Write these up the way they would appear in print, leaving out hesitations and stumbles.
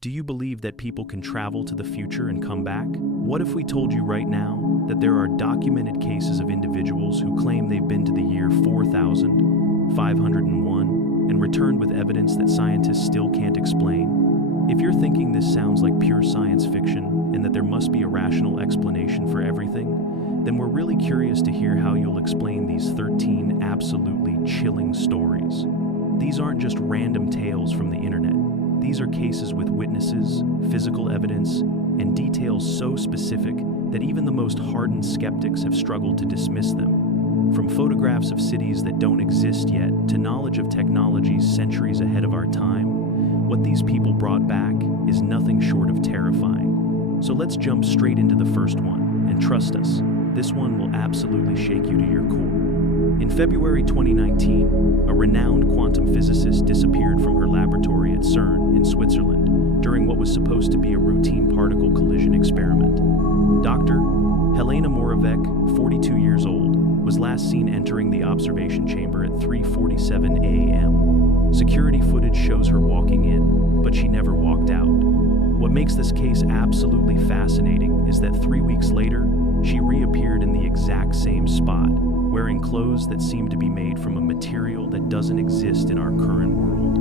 Do you believe that people can travel to the future and come back? What if we told you right now that there are documented cases of individuals who claim they've been to the year 4501 and returned with evidence that scientists still can't explain? If you're thinking this sounds like pure science fiction and that there must be a rational explanation for everything, then we're really curious to hear how you'll explain these 13 absolutely chilling stories. These aren't just random tales from the internet. These are cases with witnesses, physical evidence, and details so specific that even the most hardened skeptics have struggled to dismiss them. From photographs of cities that don't exist yet to knowledge of technologies centuries ahead of our time, what these people brought back is nothing short of terrifying. So let's jump straight into the first one, and trust us, this one will absolutely shake you to your core. In February 2019, a renowned quantum physicist disappeared from her laboratory at CERN in Switzerland during what was supposed to be a routine particle collision experiment. Dr. Helena Moravec, 42 years old, was last seen entering the observation chamber at 3:47 a.m. Security footage shows her walking in, but she never walked out. What makes this case absolutely fascinating is that 3 weeks later, she reappeared in the exact same spot, wearing clothes that seem to be made from a material that doesn't exist in our current world.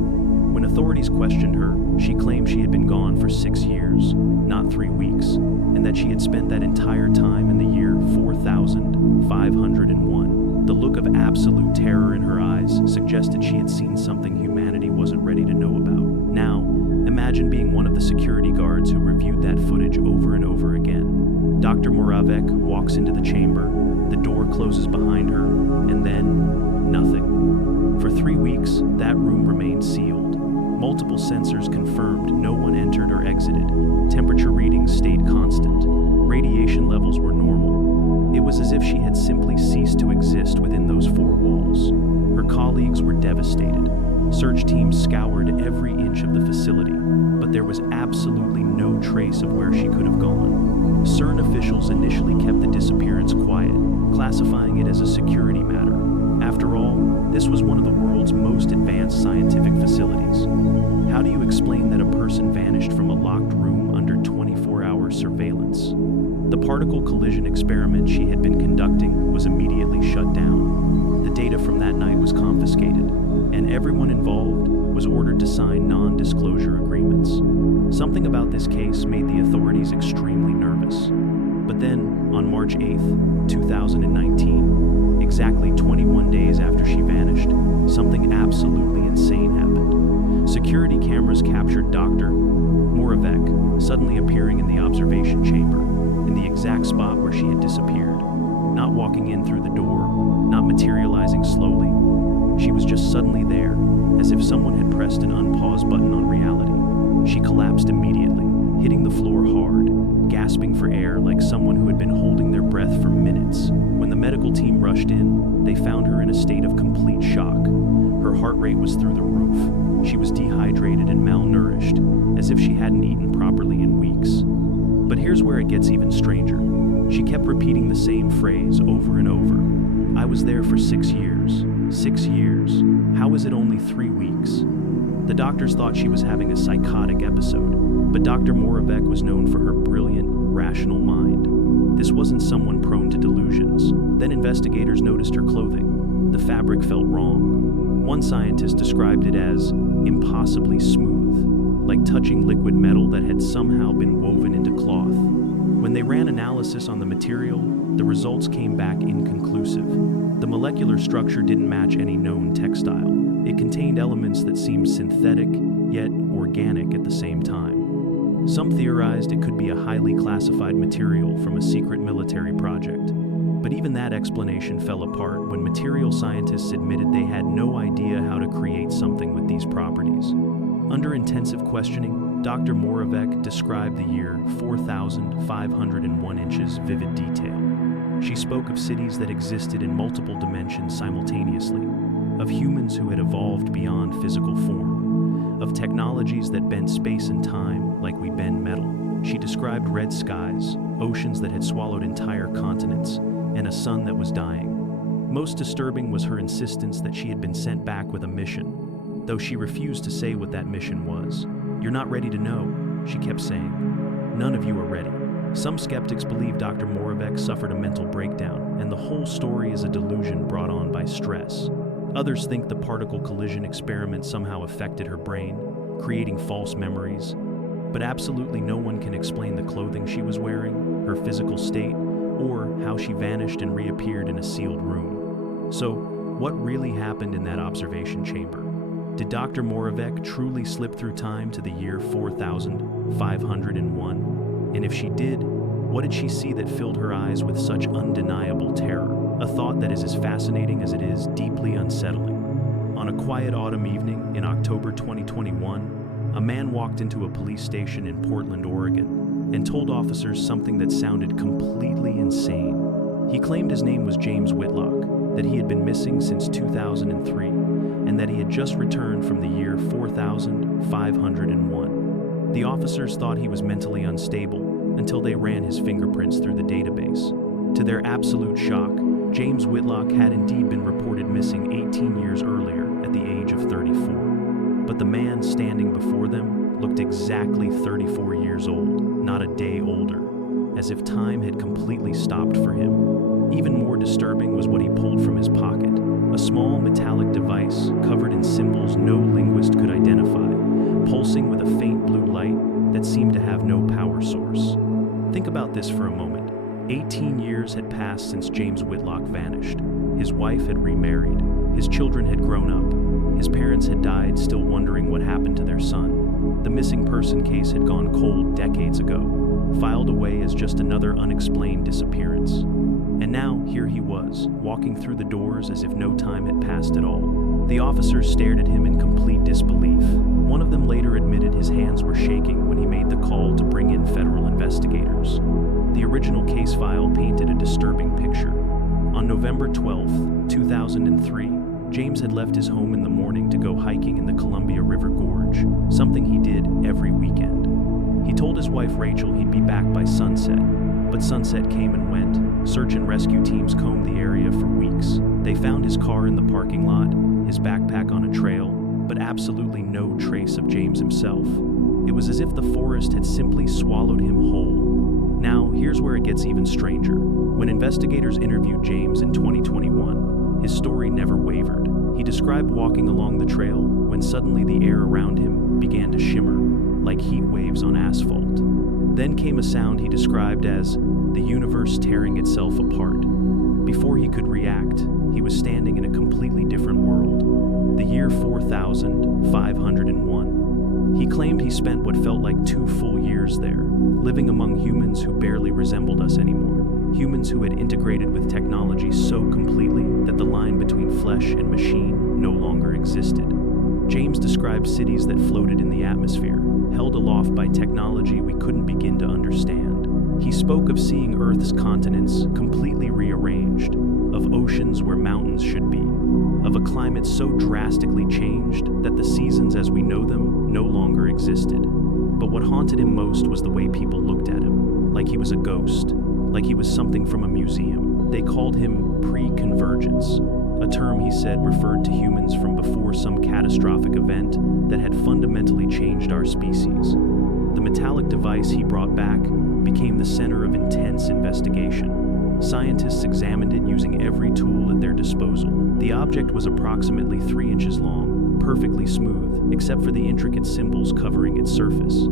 When authorities questioned her, she claimed she had been gone for 6 years, not 3 weeks, and that she had spent that entire time in the year 4501. The look of absolute terror in her eyes suggested she had seen something humanity wasn't ready to know about. Now, imagine being one of the security guards who reviewed that footage over and over again. Dr. Moravec walks into the chamber, the door closes behind her, and then nothing. For 3 weeks, that room remained sealed. Multiple sensors confirmed no one entered or exited. Temperature readings stayed constant. Radiation levels were normal. It was as if she had simply ceased to exist within those four walls. Her colleagues were devastated. Search teams scoured every inch of the facility, but there was absolutely no trace of where she could have gone. CERN officials initially kept the disappearance quiet, classifying it as a security matter. After all, this was one of the world's most advanced scientific facilities. How do you explain that a person vanished from a locked room under 24-hour surveillance? The particle collision experiment she had been conducting was immediately shut down. The data from that night was confiscated, and everyone involved was ordered to sign non-disclosure agreements. Something about this case made the authorities extremely nervous. But then, on March 8th, 2019, exactly 21 days after she vanished, something absolutely insane happened. Security cameras captured Dr. Moravec suddenly appearing in the observation chamber, in the exact spot where she had disappeared. Not walking in through the door, not materializing slowly. She was just suddenly there, as if someone had pressed an unpause button on reality. She collapsed immediately, hitting the floor hard, gasping for air like someone who had been holding their breath for minutes. When the medical team rushed in, they found her in a state of complete shock. Her heart rate was through the roof. She was dehydrated and malnourished, as if she hadn't eaten properly in weeks. But here's where it gets even stranger. She kept repeating the same phrase over and over. I was there for 6 years. 6 years. How is it only 3 weeks? The doctors thought she was having a psychotic episode, but Dr. Moravec was known for her brilliant, rational mind. This wasn't someone prone to delusions. Then investigators noticed her clothing. The fabric felt wrong. One scientist described it as impossibly smooth, like touching liquid metal that had somehow been woven into cloth. When they ran analysis on the material, the results came back inconclusive. The molecular structure didn't match any known textile. It contained elements that seemed synthetic, yet organic at the same time. Some theorized it could be a highly classified material from a secret military project. But even that explanation fell apart when material scientists admitted they had no idea how to create something with these properties. Under intensive questioning, Dr. Moravec described the year 4501 inches vivid detail. She spoke of cities that existed in multiple dimensions simultaneously, of humans who had evolved beyond physical form, of technologies that bent space and time like we bend metal. She described red skies, oceans that had swallowed entire continents, and a sun that was dying. Most disturbing was her insistence that she had been sent back with a mission, though she refused to say what that mission was. You're not ready to know, she kept saying. None of you are ready. Some skeptics believe Dr. Moravec suffered a mental breakdown, and the whole story is a delusion brought on by stress. Others think the particle collision experiment somehow affected her brain, creating false memories. But absolutely no one can explain the clothing she was wearing, her physical state, or how she vanished and reappeared in a sealed room. So, what really happened in that observation chamber? Did Dr. Moravec truly slip through time to the year 4501? And if she did, what did she see that filled her eyes with such undeniable terror? A thought that is as fascinating as it is deeply unsettling. On a quiet autumn evening in October 2021, a man walked into a police station in Portland, Oregon, and told officers something that sounded completely insane. He claimed his name was James Whitlock, that he had been missing since 2003, and that he had just returned from the year 4501. The officers thought he was mentally unstable until they ran his fingerprints through the database. To their absolute shock, James Whitlock had indeed been reported missing 18 years earlier at the age of 34. But the man standing before them looked exactly 34 years old, not a day older, as if time had completely stopped for him. Even more disturbing was what he pulled from his pocket, a small metallic device covered in symbols no linguist could identify, pulsing with a faint blue light that seemed to have no power source. Think about this for a moment. 18 years had passed since James Whitlock vanished. His wife had remarried. His children had grown up. His parents had died, still wondering what happened to their son. The missing person case had gone cold decades ago, filed away as just another unexplained disappearance. And now, here he was, walking through the doors as if no time had passed at all. The officers stared at him in complete disbelief. One of them later admitted his hands were shaking when he made the call to bring in federal investigators. The original case file painted a disturbing picture. On November 12, 2003, James had left his home in the morning to go hiking in the Columbia River Gorge, something he did every weekend. He told his wife Rachel he'd be back by sunset, but sunset came and went. Search and rescue teams combed the area for weeks. They found his car in the parking lot, his backpack on a trail, but absolutely no trace of James himself. It was as if the forest had simply swallowed him whole. Now, here's where it gets even stranger. When investigators interviewed James in 2021, his story never wavered. He described walking along the trail when suddenly the air around him began to shimmer, like heat waves on asphalt. Then came a sound he described as the universe tearing itself apart. Before he could react, he was standing in a completely different world, the year 4501. He claimed he spent what felt like 2 full years there, living among humans who barely resembled us anymore, humans who had integrated with technology so completely that the line between flesh and machine no longer existed. James described cities that floated in the atmosphere, held aloft by technology we couldn't begin to understand. He spoke of seeing Earth's continents completely rearranged, of oceans where mountains should be, of a climate so drastically changed that the seasons as we know them no longer existed. But what haunted him most was the way people looked at him, like he was a ghost, like he was something from a museum. They called him pre-convergence, a term he said referred to humans from before some catastrophic event that had fundamentally changed our species. The metallic device he brought back became the center of intense investigation. Scientists examined it using every tool at their disposal. The object was approximately 3 inches long, perfectly smooth, except for the intricate symbols covering its surface.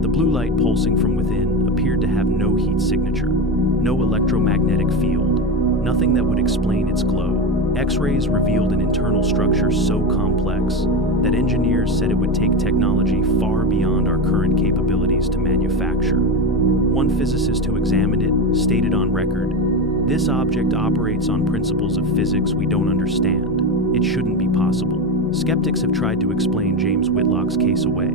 The blue light pulsing from within appeared to have no heat signature, no electromagnetic field, nothing that would explain its glow. X-rays revealed an internal structure so complex that engineers said it would take technology far beyond our current capabilities to manufacture. One physicist who examined it stated on record, "This object operates on principles of physics we don't understand. It shouldn't be possible." Skeptics have tried to explain James Whitlock's case away.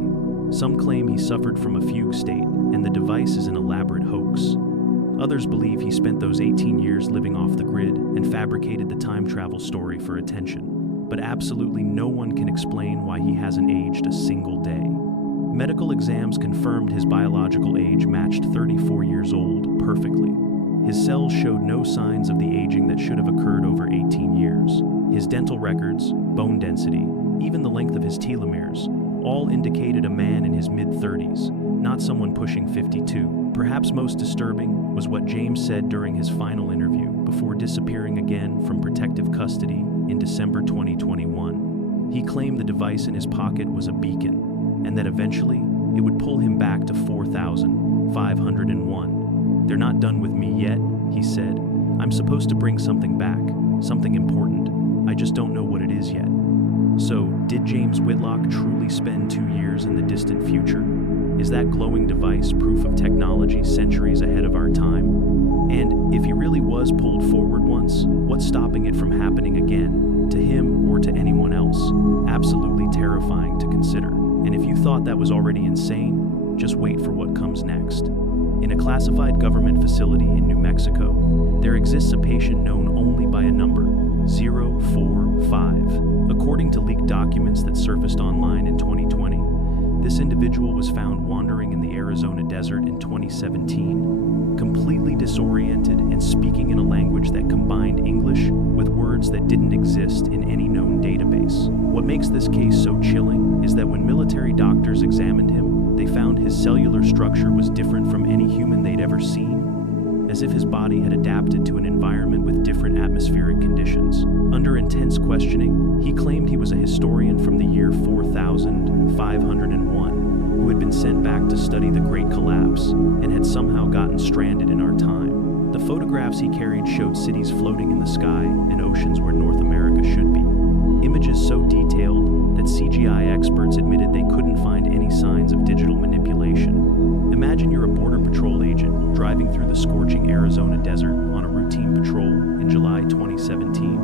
Some claim he suffered from a fugue state and the device is an elaborate hoax. Others believe he spent those 18 years living off the grid and fabricated the time travel story for attention. But absolutely no one can explain why he hasn't aged a single day. Medical exams confirmed his biological age matched 34 years old perfectly. His cells showed no signs of the aging that should have occurred over 18 years. His dental records, bone density, even the length of his telomeres, all indicated a man in his mid-30s, not someone pushing 52. Perhaps most disturbing was what James said during his final interview before disappearing again from protective custody in December 2021. He claimed the device in his pocket was a beacon, and that eventually it would pull him back to 4,501. "They're not done with me yet," he said. "I'm supposed to bring something back, something important. I just don't know what it is yet." So, did James Whitlock truly spend 2 years in the distant future? Is that glowing device proof of technology centuries ahead of our time? And if he really was pulled forward once, what's stopping it from happening again, to him or to anyone else? Absolutely terrifying to consider. And if you thought that was already insane, just wait for what comes next. In a classified government facility in New Mexico, there exists a patient known only by a number, 045. According to leaked documents that surfaced online in 2020, this individual was found wandering in the Arizona desert in 2017, completely disoriented and speaking in a language that combined English with words that didn't exist in any known database. What makes this case so chilling is that when military doctors examined him, they found his cellular structure was different from any human they'd ever seen, as if his body had adapted to an environment with different atmospheric conditions. Under intense questioning, he claimed he was a historian from the year 4501 who had been sent back to study the Great Collapse and had somehow gotten stranded in our time. The photographs he carried showed cities floating in the sky and oceans where North America should be. Images so detailed that CGI experts admitted they couldn't find any signs of digital manipulation. Imagine you're a Border Patrol agent driving through the scorching Arizona desert on a routine patrol in July 2017.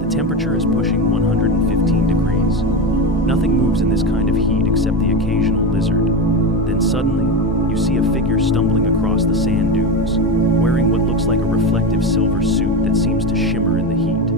The temperature is pushing 115 degrees. Nothing moves in this kind of heat except the occasional lizard. Then suddenly, you see a figure stumbling across the sand dunes, wearing what looks like a reflective silver suit that seems to shimmer in the heat.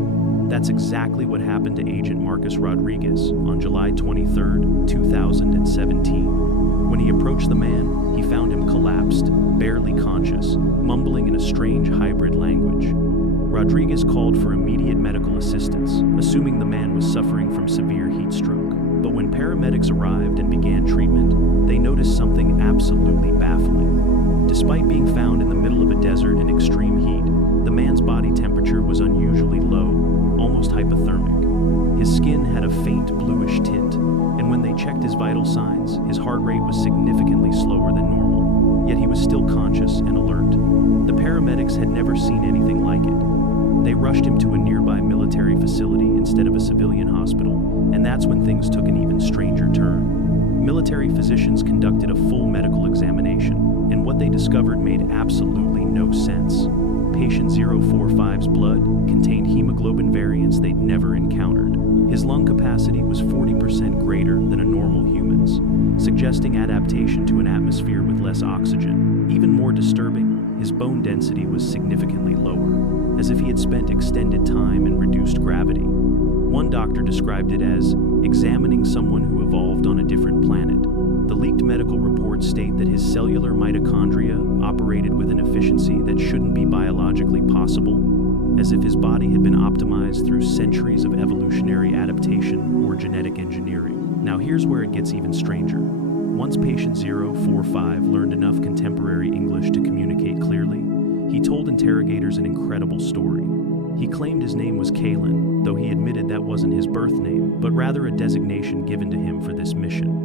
That's exactly what happened to Agent Marcus Rodriguez on July 23, 2017. When he approached the man, he found him collapsed, barely conscious, mumbling in a strange hybrid language. Rodriguez called for immediate medical assistance, assuming the man was suffering from severe heat stroke. But when paramedics arrived and began treatment, they noticed something absolutely baffling. Despite being found in the middle of a desert in extreme heat, the man's body temperature was unusually low, almost hypothermic. His skin had a faint bluish tint, and when they checked his vital signs, his heart rate was significantly slower than normal, yet he was still conscious and alert. The paramedics had never seen anything like it. They rushed him to a nearby military facility instead of a civilian hospital, and that's when things took an even stranger turn. Military physicians conducted a full medical examination, and what they discovered made absolutely no sense. Patient 045's blood contained hemoglobin variants they'd never encountered. His lung capacity was 40% greater than a normal human's, suggesting adaptation to an atmosphere with less oxygen. Even more disturbing, his bone density was significantly lower, as if he had spent extended time in reduced gravity. One doctor described it as examining someone who evolved on a different planet. The leaked medical reports state that his cellular mitochondria operated with an efficiency that shouldn't be biologically possible, as if his body had been optimized through centuries of evolutionary adaptation or genetic engineering. Now here's where it gets even stranger. Once patient 045 learned enough contemporary English to communicate clearly, he told interrogators an incredible story. He claimed his name was Kalen, though he admitted that wasn't his birth name, but rather a designation given to him for this mission.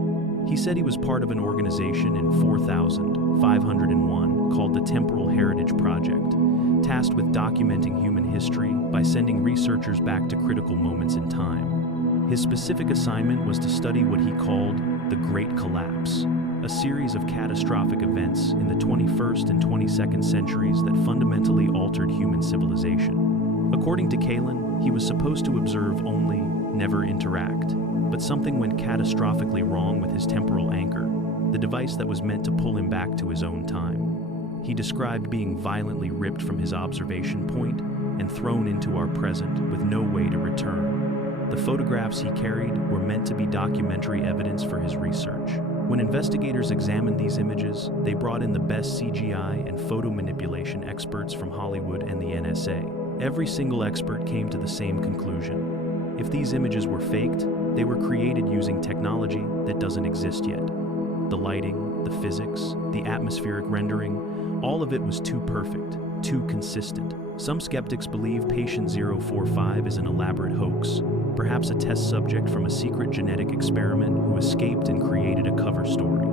He said he was part of an organization in 4501 called the Temporal Heritage Project, tasked with documenting human history by sending researchers back to critical moments in time. His specific assignment was to study what he called the Great Collapse, a series of catastrophic events in the 21st and 22nd centuries that fundamentally altered human civilization. According to Kalen, he was supposed to observe only, never interact. But something went catastrophically wrong with his temporal anchor, the device that was meant to pull him back to his own time. He described being violently ripped from his observation point and thrown into our present with no way to return. The photographs he carried were meant to be documentary evidence for his research. When investigators examined these images, they brought in the best CGI and photo manipulation experts from Hollywood and the NSA. Every single expert came to the same conclusion. If these images were faked, they were created using technology that doesn't exist yet. The lighting, the physics, the atmospheric rendering, all of it was too perfect, too consistent. Some skeptics believe patient 045 is an elaborate hoax, perhaps a test subject from a secret genetic experiment who escaped and created a cover story.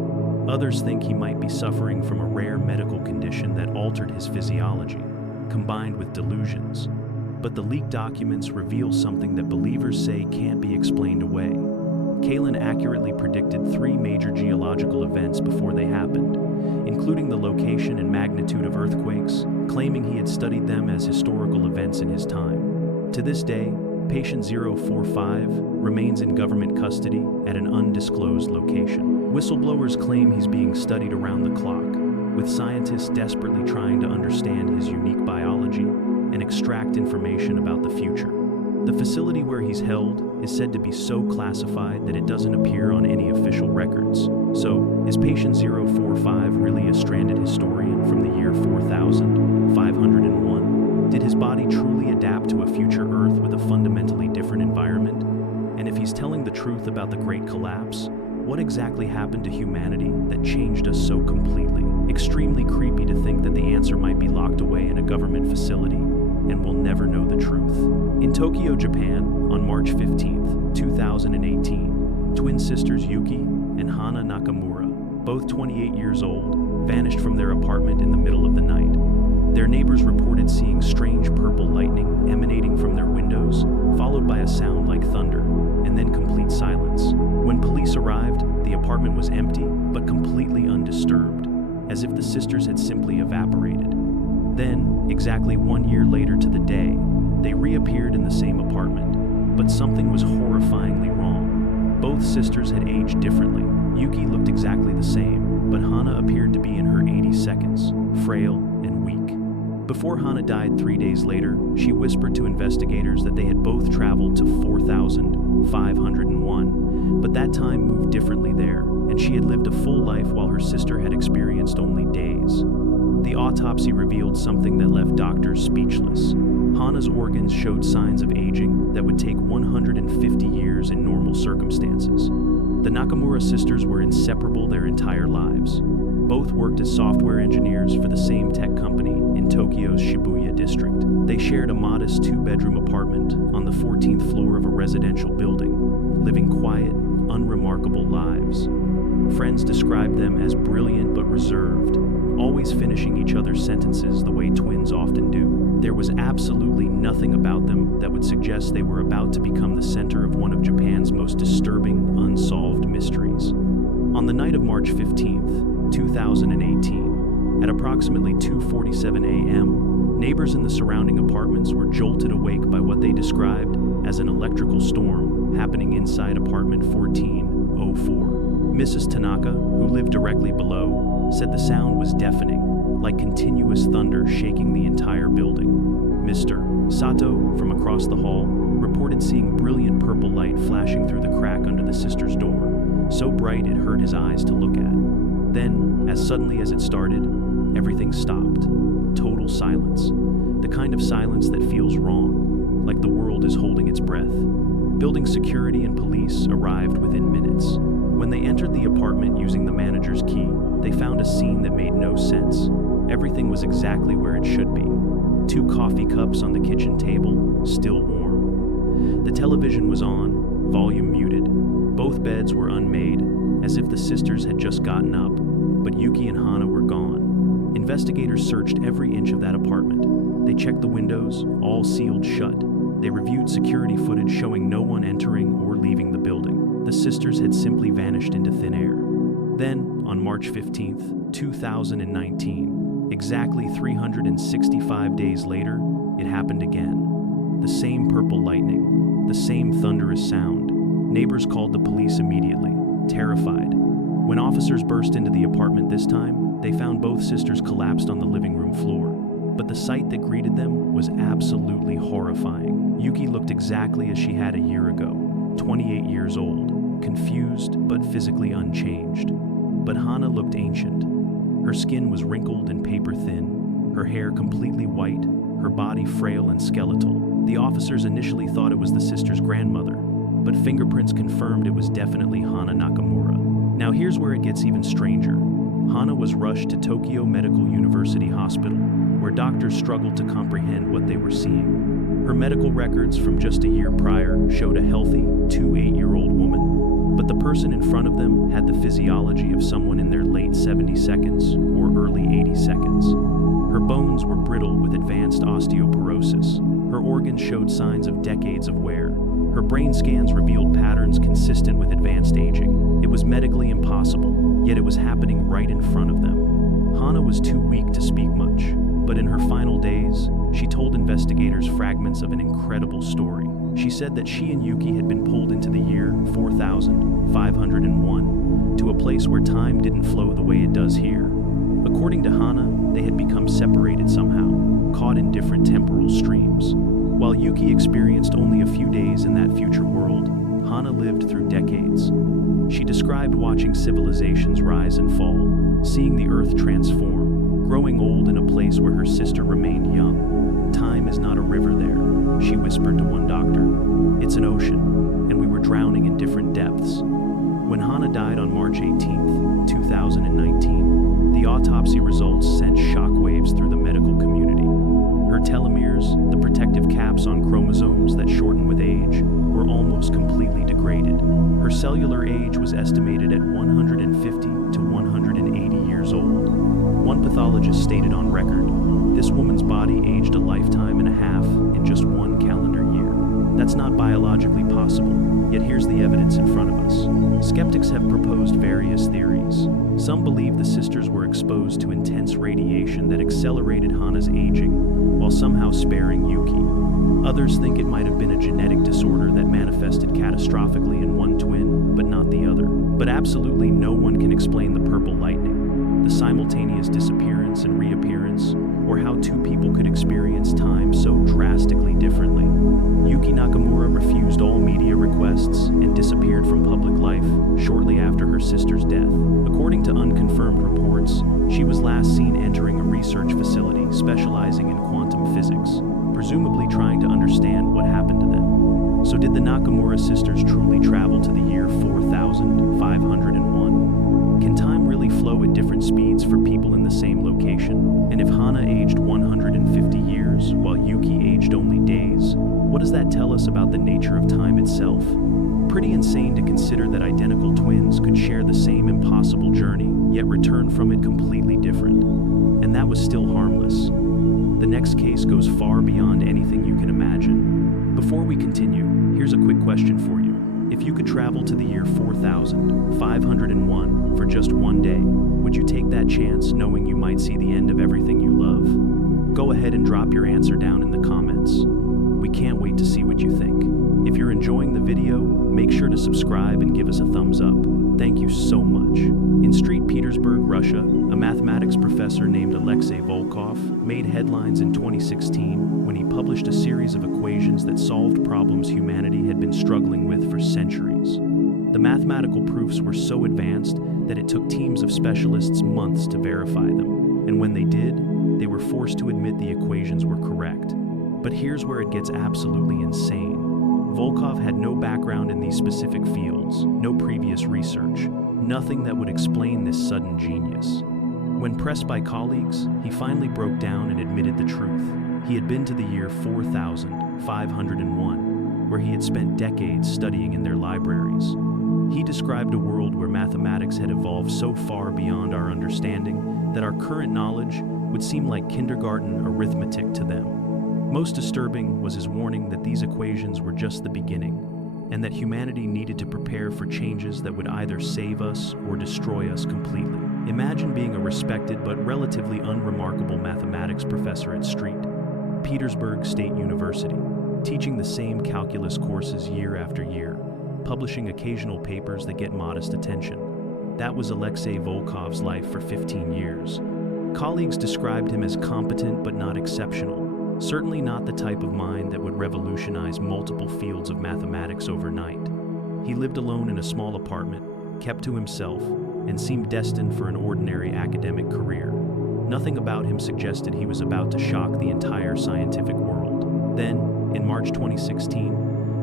Others think he might be suffering from a rare medical condition that altered his physiology, combined with delusions. But the leaked documents reveal something that believers say can't be explained away. Kalin accurately predicted 3 major geological events before they happened, including the location and magnitude of earthquakes, claiming he had studied them as historical events in his time. To this day, patient 045 remains in government custody at an undisclosed location. Whistleblowers claim he's being studied around the clock, with scientists desperately trying to understand his unique biology and extract information about the future. The facility where he's held is said to be so classified that it doesn't appear on any official records. So, is patient 045 really a stranded historian from the year 4501? Did his body truly adapt to a future Earth with a fundamentally different environment? And if he's telling the truth about the Great Collapse, what exactly happened to humanity that changed us so completely? Extremely creepy to think that the answer might be locked away in a government facility, and we'll never know the truth. In Tokyo, Japan, on March 15, 2018, twin sisters Yuki and Hana Nakamura, both 28 years old, vanished from their apartment in the middle of the night. Their neighbors reported seeing strange purple lightning emanating from their windows, followed by a sound like thunder, and then complete silence. When police arrived, the apartment was empty, but completely undisturbed, as if the sisters had simply evaporated. Then, exactly 1 year later to the day, they reappeared in the same apartment, but something was horrifyingly wrong. Both sisters had aged differently. Yuki looked exactly the same, but Hana appeared to be in her 80s, frail and weak. Before Hana died 3 days later, she whispered to investigators that they had both traveled to 4501, but that time moved differently there, and she had lived a full life while her sister had experienced only days. The autopsy revealed something that left doctors speechless. Hana's organs showed signs of aging that would take 150 years in normal circumstances. The Nakamura sisters were inseparable their entire lives. Both worked as software engineers for the same tech company in Tokyo's Shibuya district. They shared a modest 2-bedroom apartment on the 14th floor of a residential building, living quiet, unremarkable lives. Friends described them as brilliant but reserved, always finishing each other's sentences the way twins often do. There was absolutely nothing about them that would suggest they were about to become the center of one of Japan's most disturbing, unsolved mysteries. On the night of March 15th, 2018, at approximately 2:47 a.m., neighbors in the surrounding apartments were jolted awake by what they described as an electrical storm happening inside apartment 1404. Mrs. Tanaka, who lived directly below, said the sound was deafening, like continuous thunder shaking the entire building. Mr. Sato, from across the hall, reported seeing brilliant purple light flashing through the crack under the sisters' door, so bright it hurt his eyes to look at. Then, as suddenly as it started, everything stopped. Total silence. The kind of silence that feels wrong, like the world is holding its breath. Building security and police arrived within minutes. When they entered the apartment using the manager's key, they found a scene that made no sense. Everything was exactly where it should be. 2 coffee cups on the kitchen table, still warm. The television was on, volume muted. Both beds were unmade, as if the sisters had just gotten up, but Yuki and Hana were gone. Investigators searched every inch of that apartment. They checked the windows, all sealed shut. They reviewed security footage showing no one entering or leaving the building. The sisters had simply vanished into thin air. Then, on March 15th, 2019, exactly 365 days later, it happened again. The same purple lightning, the same thunderous sound. Neighbors called the police immediately, terrified. When officers burst into the apartment this time, they found both sisters collapsed on the living room floor. But the sight that greeted them was absolutely horrifying. Yuki looked exactly as she had a year ago, 28 years old, confused but physically unchanged. But Hana looked ancient. Her skin was wrinkled and paper-thin, her hair completely white, her body frail and skeletal. The officers initially thought it was the sister's grandmother, but fingerprints confirmed it was definitely Hana Nakamura. Now here's where it gets even stranger. Hana was rushed to Tokyo Medical University Hospital, where doctors struggled to comprehend what they were seeing. Her medical records from just a year prior showed a healthy 8-year-old woman, but the person in front of them had the physiology of someone in their late 70 seconds or early 80 seconds. Her bones were brittle with advanced osteoporosis. Her organs showed signs of decades of wear. Her brain scans revealed patterns consistent with advanced aging. It was medically impossible, yet it was happening right in front of them. Hana was too weak to speak much, but in her final days, she told investigators fragments of an incredible story. She said that she and Yuki had been pulled into the year 4501 to a place where time didn't flow the way it does here. According to Hana, they had become separated somehow, caught in different temporal streams. While Yuki experienced only a few days in that future world, Hana lived through decades. She described watching civilizations rise and fall, seeing the earth transform, growing old in a place where her sister remained young. Time is not a river there, she whispered to one doctor. It's an ocean, and we were drowning in different depths. When Hana died on March 18, 2019, the autopsy results sent shockwaves through the medical community. Her telomeres, the protective caps on chromosomes that shorten with age, were almost completely degraded. Her cellular age was estimated at 150 to 180 years old. One pathologist stated on record, "This woman's body aged a lifetime and a half in just one calendar year." That's not biologically possible, yet here's the evidence in front of us. Skeptics have proposed various theories. Some believe the sisters were exposed to intense radiation that accelerated Hana's aging, while somehow sparing Yuki. Others think it might have been a genetic disorder that manifested catastrophically in one twin, but not the other. But absolutely no one can explain the purple lightning, the simultaneous disappearance and reappearance, or how two people could experience time so drastically differently. Yuki Nakamura refused all media requests and disappeared from public life shortly after her sister's death. According to unconfirmed reports, she was last seen entering a research facility specializing in quantum physics, presumably trying to understand what happened to them. So did the Nakamura sisters truly travel to the year 4501? Can time really flow at different speeds for people in the same location? And if Hana aged 150 years while Yuki aged only days, what does that tell us about the nature of time itself? Pretty insane to consider that identical twins could share the same impossible journey, yet return from it completely different. And that was still harmless. The next case goes far beyond anything you can imagine. Before we continue, here's a quick question for you. If you could travel to the year 4501 for just one day, would you take that chance knowing you might see the end of everything you love? Go ahead and drop your answer down in the comments. We can't wait to see what you think. If you're enjoying the video, make sure to subscribe and give us a thumbs up. Thank you so much. In St. Petersburg, Russia, a mathematics professor named Alexei Volkov made headlines in 2016 when he published a series of equations that solved problems humanity had been struggling with for centuries. The mathematical proofs were so advanced that it took teams of specialists months to verify them, and when they did, they were forced to admit the equations were correct. But here's where it gets absolutely insane. Volkov had no background in these specific fields, no previous research, nothing that would explain this sudden genius. When pressed by colleagues, he finally broke down and admitted the truth. He had been to the year 4501, where he had spent decades studying in their libraries. He described a world where mathematics had evolved so far beyond our understanding that our current knowledge would seem like kindergarten arithmetic to them. Most disturbing was his warning that these equations were just the beginning, and that humanity needed to prepare for changes that would either save us or destroy us completely. Imagine being a respected but relatively unremarkable mathematics professor at St. Petersburg State University, teaching the same calculus courses year after year, publishing occasional papers that get modest attention. That was Alexei Volkov's life for 15 years. Colleagues described him as competent but not exceptional. Certainly not the type of mind that would revolutionize multiple fields of mathematics overnight. He lived alone in a small apartment, kept to himself, and seemed destined for an ordinary academic career. Nothing about him suggested he was about to shock the entire scientific world. Then, in March 2016,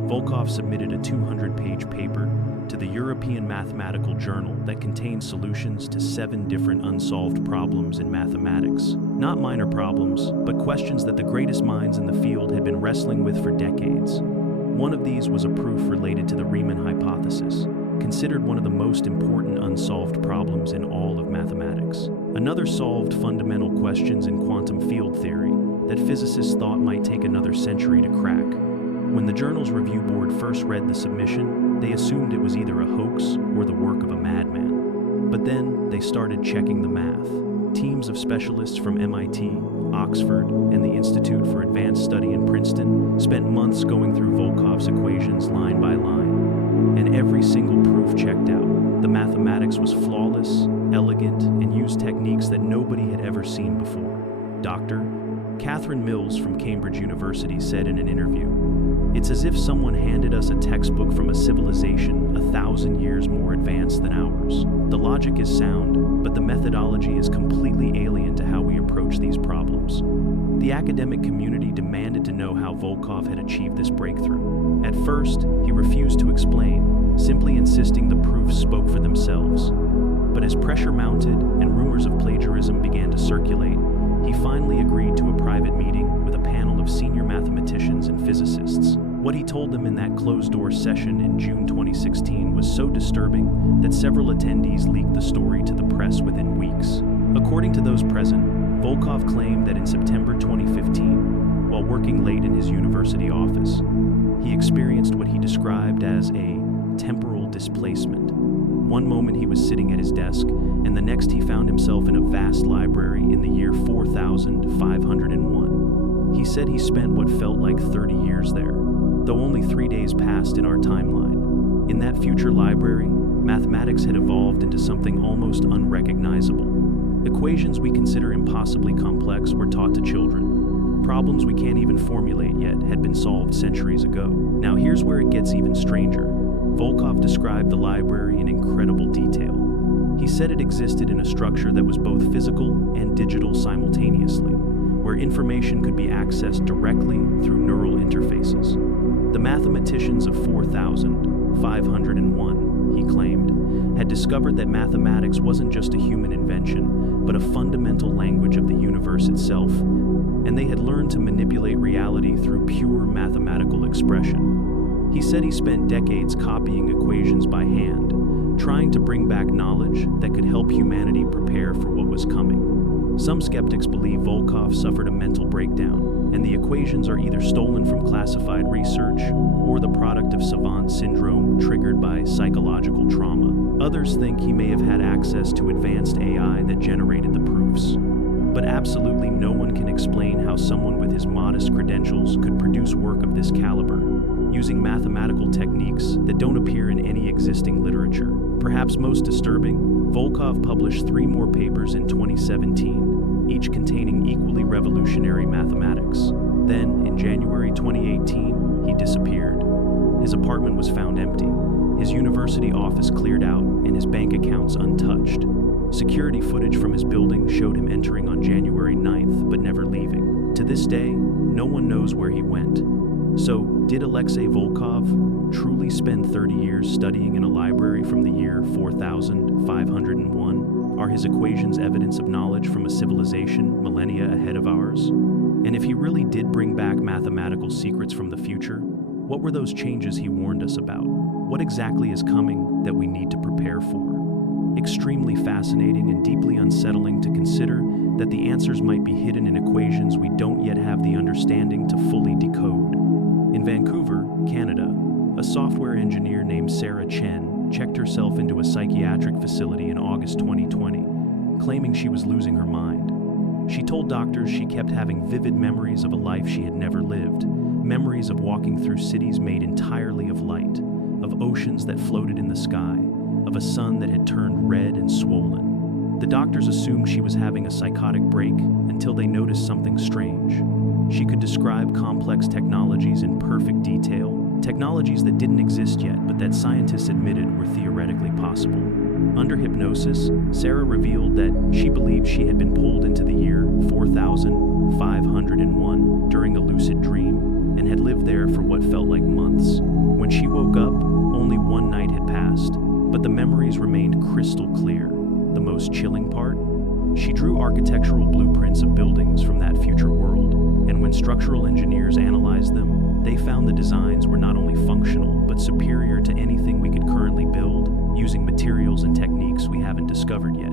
Volkov submitted a 200-page paper to the European mathematical journal that contained solutions to 7 different unsolved problems in mathematics. Not minor problems, but questions that the greatest minds in the field had been wrestling with for decades. One of these was a proof related to the Riemann hypothesis, considered one of the most important unsolved problems in all of mathematics. Another solved fundamental questions in quantum field theory that physicists thought might take another century to crack. When the journal's review board first read the submission, they assumed it was either a hoax or the work of a madman. But then they started checking the math. Teams of specialists from MIT, Oxford, and the Institute for Advanced Study in Princeton spent months going through Volkoff's equations line by line. And every single proof checked out. The mathematics was flawless, elegant, and used techniques that nobody had ever seen before. Dr. Catherine Mills from Cambridge University said in an interview, "It's as if someone handed us a textbook from a civilization 1,000 years more advanced than ours. The logic is sound, but the methodology is completely alien to how we approach these problems." The academic community demanded to know how Volkoff had achieved this breakthrough. At first, he refused to explain, simply insisting the proofs spoke for themselves. But as pressure mounted and rumors of plagiarism began to circulate, he finally agreed to a private meeting with a panel of senior mathematicians and physicists. What he told them in that closed-door session in June 2016 was so disturbing that several attendees leaked the story to the press within weeks. According to those present, Volkoff claimed that in September 2015, while working late in his university office, he experienced what he described as a temporal displacement. One moment he was sitting at his desk, and the next he found himself in a vast library in the year 4501. He said he spent what felt like 30 years there, though only 3 days passed in our timeline. In that future library, mathematics had evolved into something almost unrecognizable. Equations we consider impossibly complex were taught to children. Problems we can't even formulate yet had been solved centuries ago. Now here's where it gets even stranger. Volkoff described the library in incredible detail. He said it existed in a structure that was both physical and digital simultaneously, where information could be accessed directly through neural interfaces. The mathematicians of 4501, he claimed, had discovered that mathematics wasn't just a human invention, but a fundamental language of the universe itself, and they had learned to manipulate reality through pure mathematical expression. He said he spent decades copying equations by hand, trying to bring back knowledge that could help humanity prepare for what was coming. Some skeptics believe Volkoff suffered a mental breakdown, and the equations are either stolen from classified research or the product of savant syndrome triggered by psychological trauma. Others think he may have had access to advanced AI that generated the proofs. But absolutely no one can explain how someone with his modest credentials could produce work of this caliber, using mathematical techniques that don't appear in any existing literature. Perhaps most disturbing, Volkoff published 3 more papers in 2017, each containing equally revolutionary mathematics. Then, in January 2018, he disappeared. His apartment was found empty, his university office cleared out, and his bank accounts untouched. Security footage from his building showed him entering on January 9th, but never leaving. To this day, no one knows where he went. So, did Alexei Volkov truly spend 30 years studying in a library from the year 4501? Are his equations evidence of knowledge from a civilization millennia ahead of ours? And if he really did bring back mathematical secrets from the future, what were those changes he warned us about? What exactly is coming that we need to prepare for? Extremely fascinating and deeply unsettling to consider that the answers might be hidden in equations we don't yet have the understanding to fully decode. In Vancouver, Canada, a software engineer named Sarah Chen checked herself into a psychiatric facility in August 2020, claiming she was losing her mind. She told doctors she kept having vivid memories of a life she had never lived, memories of walking through cities made entirely of light, of oceans that floated in the sky, of a sun that had turned red and swollen. The doctors assumed she was having a psychotic break until they noticed something strange. She could describe complex technologies in perfect detail, technologies that didn't exist yet but that scientists admitted were theoretically possible. Under hypnosis, Sarah revealed that she believed she had been pulled into the year 4501 during a lucid dream and had lived there for what felt like months. When she woke up, only one night had passed, but the memories remained crystal clear. The most chilling part? She drew architectural blueprints of buildings from that future world, and when structural engineers analyzed them, they found the designs were not only functional, but superior to anything we could currently build, using materials and techniques we haven't discovered yet.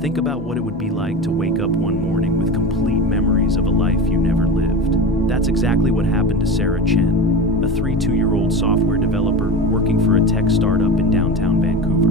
Think about what it would be like to wake up one morning with complete memories of a life you never lived. That's exactly what happened to Sarah Chen, a 32-year-old software developer working for a tech startup in downtown Vancouver.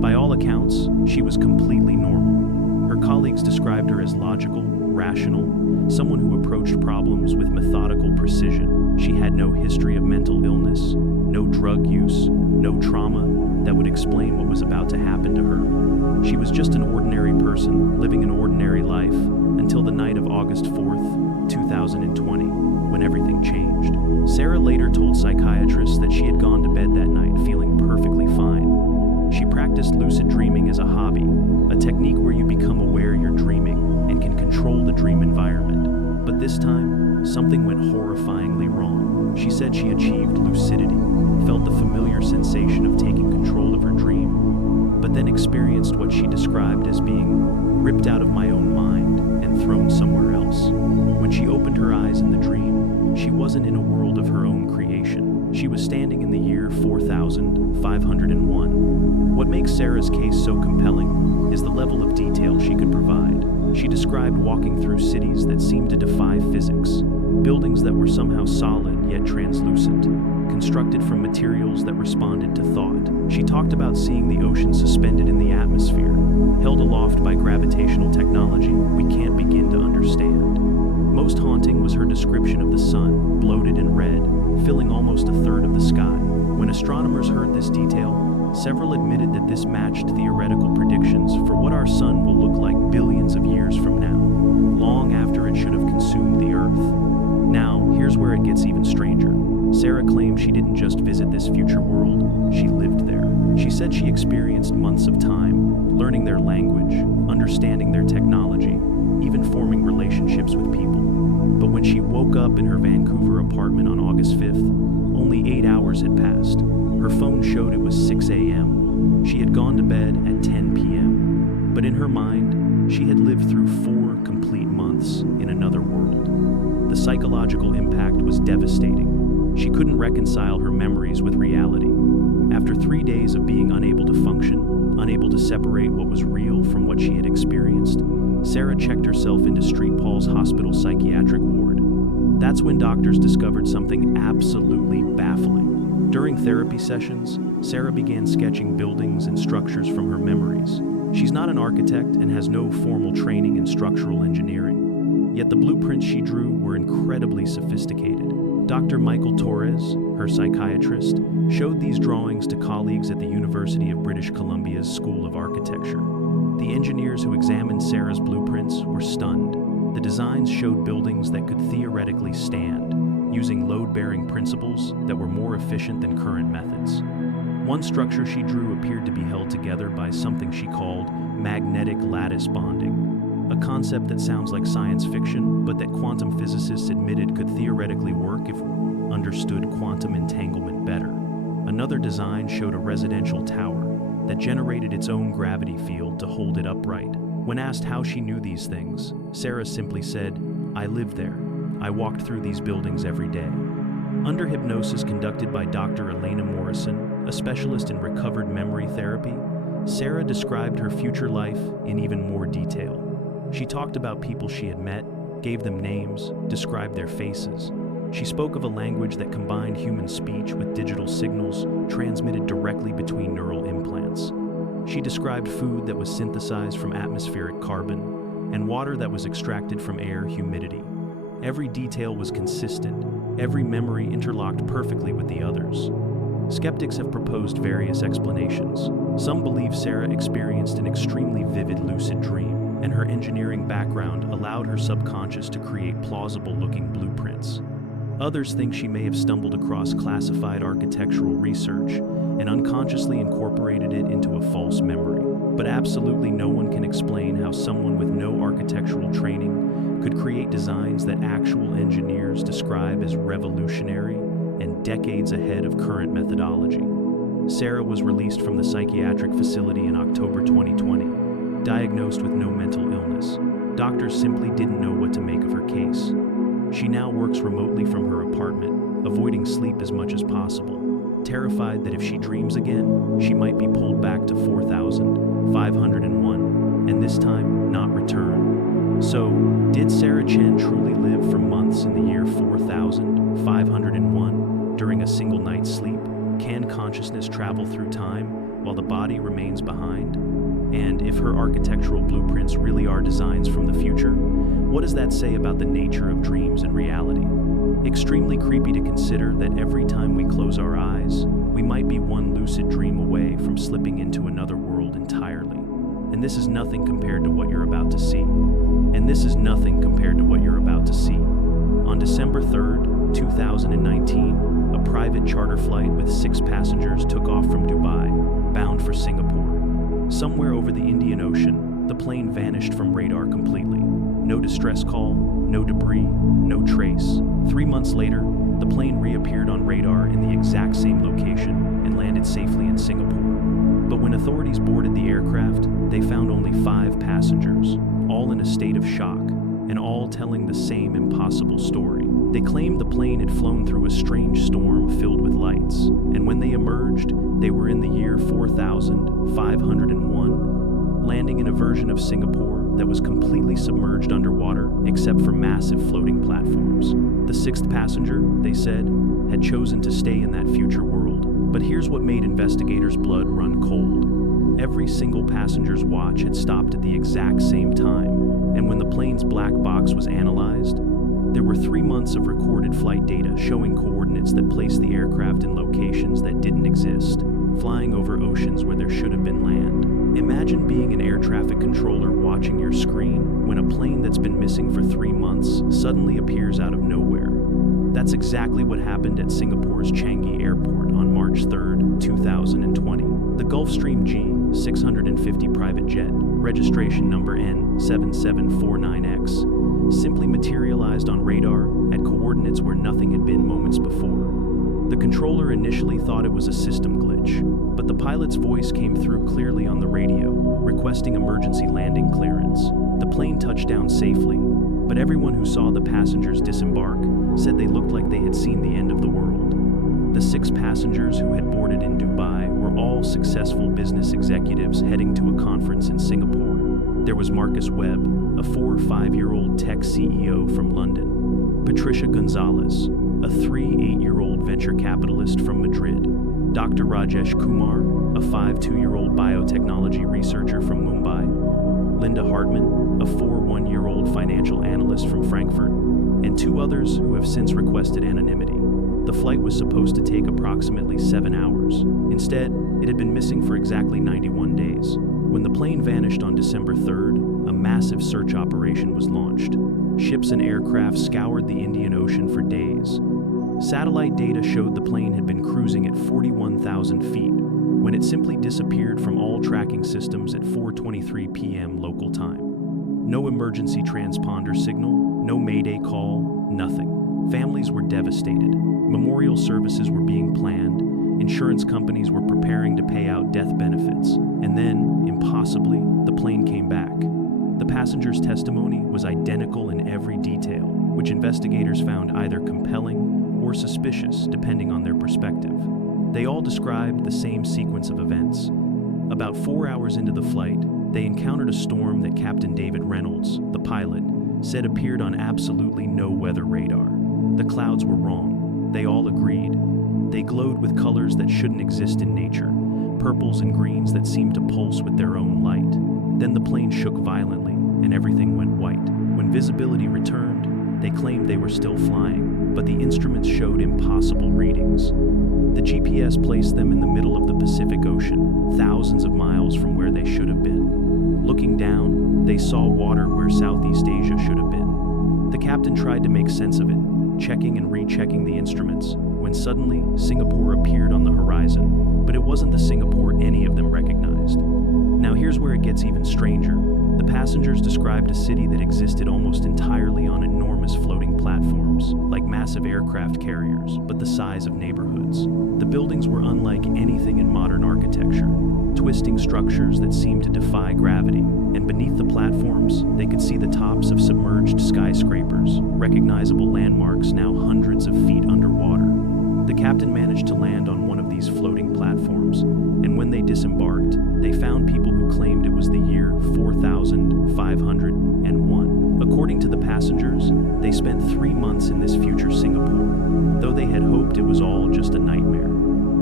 By all accounts, she was completely normal. Her colleagues described her as logical, rational, someone who approached problems with methodical precision. She had no history of mental illness, no drug use, no trauma that would explain what was about to happen to her. She was just an ordinary person living an ordinary life until the night of August 4th, 2020, when everything changed. Sarah later told psychiatrists that she had gone to bed that night feeling perfectly fine. She practiced lucid dreaming as a hobby, a technique where you become aware you're dreaming and can control the dream environment. But this time, something went horrifyingly wrong. She said she achieved lucidity, felt the familiar sensation of taking control of her dream, but then experienced what she described as being ripped out of my own mind and thrown somewhere else. When she opened her eyes in the dream, she wasn't in a world of her own creation. She was standing in the year 4501. What makes Sarah's case so compelling is the level of detail she could provide. She described walking through cities that seemed to defy physics, buildings that were somehow solid yet translucent, constructed from materials that responded to thought. She talked about seeing the ocean suspended in the atmosphere, held aloft by gravitational technology we can't begin to understand. Most haunting was her description of the sun, bloated and red, filling almost a third of the sky. When astronomers heard this detail, several admitted that this matched theoretical predictions for what our sun will look like billions of years from now, long after it should have consumed the Earth. Now, here's where it gets even stranger. Sarah claimed she didn't just visit this future world, she lived there. She said she experienced months of time, learning their language, understanding their technology, even forming relationships with people. But when she woke up in her Vancouver apartment on August 5th, only 8 hours had passed. Her phone showed it was 6 a.m. She had gone to bed at 10 p.m. But in her mind, she had lived through 4 complete months in another world. The psychological impact was devastating. She couldn't reconcile her memories with reality. After 3 days of being unable to function, unable to separate what was real from what she had experienced, Sarah checked herself into Street Paul's hospital psychiatric ward. That's when doctors discovered something absolutely baffling. During therapy sessions, Sarah began sketching buildings and structures from her memories. She's not an architect and has no formal training in structural engineering. Yet the blueprints she drew were incredibly sophisticated. Dr. Michael Torres, her psychiatrist, showed these drawings to colleagues at the University of British Columbia's School of Architecture. The engineers who examined Sarah's blueprints were stunned. The designs showed buildings that could theoretically stand, using load-bearing principles that were more efficient than current methods. One structure she drew appeared to be held together by something she called magnetic lattice bonding, a concept that sounds like science fiction, but that quantum physicists admitted could theoretically work if we understood quantum entanglement better. Another design showed a residential tower that generated its own gravity field to hold it upright. When asked how she knew these things, Sarah simply said, "I lived there. I walked through these buildings every day." Under hypnosis conducted by Dr. Elena Morrison, a specialist in recovered memory therapy, Sarah described her future life in even more detail. She talked about people she had met, gave them names, described their faces. She spoke of a language that combined human speech with digital signals transmitted directly between neural implants. She described food that was synthesized from atmospheric carbon and water that was extracted from air humidity. Every detail was consistent, every memory interlocked perfectly with the others. Skeptics have proposed various explanations. Some believe Sarah experienced an extremely vivid lucid dream, and her engineering background allowed her subconscious to create plausible-looking blueprints. Others think she may have stumbled across classified architectural research and unconsciously incorporated it into a false memory. But absolutely no one can explain how someone with no architectural training could could create designs that actual engineers describe as revolutionary and decades ahead of current methodology. Sarah was released from the psychiatric facility in October 2020, diagnosed with no mental illness. Doctors simply didn't know what to make of her case. She now works remotely from her apartment, avoiding sleep as much as possible, terrified that if she dreams again, she might be pulled back to 4,501, and this time not return. So, did Sarah Chen truly live for months in the year 4,501 during a single night's sleep? Can consciousness travel through time while the body remains behind? And if her architectural blueprints really are designs from the future, what does that say about the nature of dreams and reality? Extremely creepy to consider that every time we close our eyes, we might be one lucid dream away from slipping into another world entirely. And this is nothing compared to what you're about to see. On December 3rd, 2019, a private charter flight with 6 passengers took off from Dubai, bound for Singapore. Somewhere over the Indian Ocean, the plane vanished from radar completely. No distress call, no debris, no trace. 3 months later, the plane reappeared on radar in the exact same location and landed safely in Singapore. But when authorities boarded the aircraft, they found only 5 passengers, all in a state of shock, and all telling the same impossible story. They claimed the plane had flown through a strange storm filled with lights, and when they emerged, they were in the year 4,501, landing in a version of Singapore that was completely submerged underwater except for massive floating platforms. The 6th passenger, they said, had chosen to stay in that future world. But here's what made investigators' blood run cold. Every single passenger's watch had stopped at the exact same time, and when the plane's black box was analyzed, there were 3 months of recorded flight data showing coordinates that placed the aircraft in locations that didn't exist, flying over oceans where there should have been land. Imagine being an air traffic controller watching your screen when a plane that's been missing for 3 months suddenly appears out of nowhere. That's exactly what happened at Singapore's Changi Airport on March 3rd, 2020. The Gulfstream G650 private jet, registration number N7749X, simply materialized on radar at coordinates where nothing had been moments before. The controller initially thought it was a system glitch, but the pilot's voice came through clearly on the radio, requesting emergency landing clearance. The plane touched down safely, but everyone who saw the passengers disembark said they looked like they had seen the end of the world. The 6 passengers who had boarded in Dubai were all successful business executives heading to a conference in Singapore. There was Marcus Webb, a 5-year-old tech CEO from London, Patricia Gonzalez, a 8-year-old venture capitalist from Madrid, Dr. Rajesh Kumar, a 2-year-old biotechnology researcher from Mumbai, Linda Hartman, a 1-year-old financial analyst from Frankfurt, and 2 others who have since requested anonymity. The flight was supposed to take approximately 7 hours. Instead, it had been missing for exactly 91 days. When the plane vanished on December 3rd, a massive search operation was launched. Ships and aircraft scoured the Indian Ocean for days. Satellite data showed the plane had been cruising at 41,000 feet when it simply disappeared from all tracking systems at 4:23 p.m. local time. No emergency transponder signal, no mayday call, nothing. Families were devastated. Memorial services were being planned. Insurance companies were preparing to pay out death benefits. And then, impossibly, the plane came back. The passenger's testimony was identical in every detail, which investigators found either compelling or suspicious depending on their perspective. They all described the same sequence of events. About 4 hours into the flight, they encountered a storm that Captain David Reynolds, the pilot, said appeared on absolutely no weather radar. The clouds were wrong. They all agreed. They glowed with colors that shouldn't exist in nature, purples and greens that seemed to pulse with their own light. Then the plane shook violently, and everything went white. When visibility returned, they claimed they were still flying, but the instruments showed impossible readings. The GPS placed them in the middle of the Pacific Ocean, thousands of miles from where they should have been. Looking down, they saw water where Southeast Asia should have been. The captain tried to make sense of it, checking and rechecking the instruments, when suddenly Singapore appeared on the horizon, but it wasn't the Singapore any of them recognized. Now here's where it gets even stranger. The passengers described a city that existed almost entirely on enormous floating platforms, like massive aircraft carriers, but the size of neighborhoods. The buildings were unlike anything in modern architecture, twisting structures that seemed to defy gravity, and beneath the platforms, they could see the tops of submerged skyscrapers, recognizable landmarks now hundreds of feet underwater. The captain managed to land on one of these floating platforms, and when they disembarked, they found people who claimed it was the year 4501. According to the passengers, they spent 3 months in this future Singapore, though they had hoped it was all just a nightmare.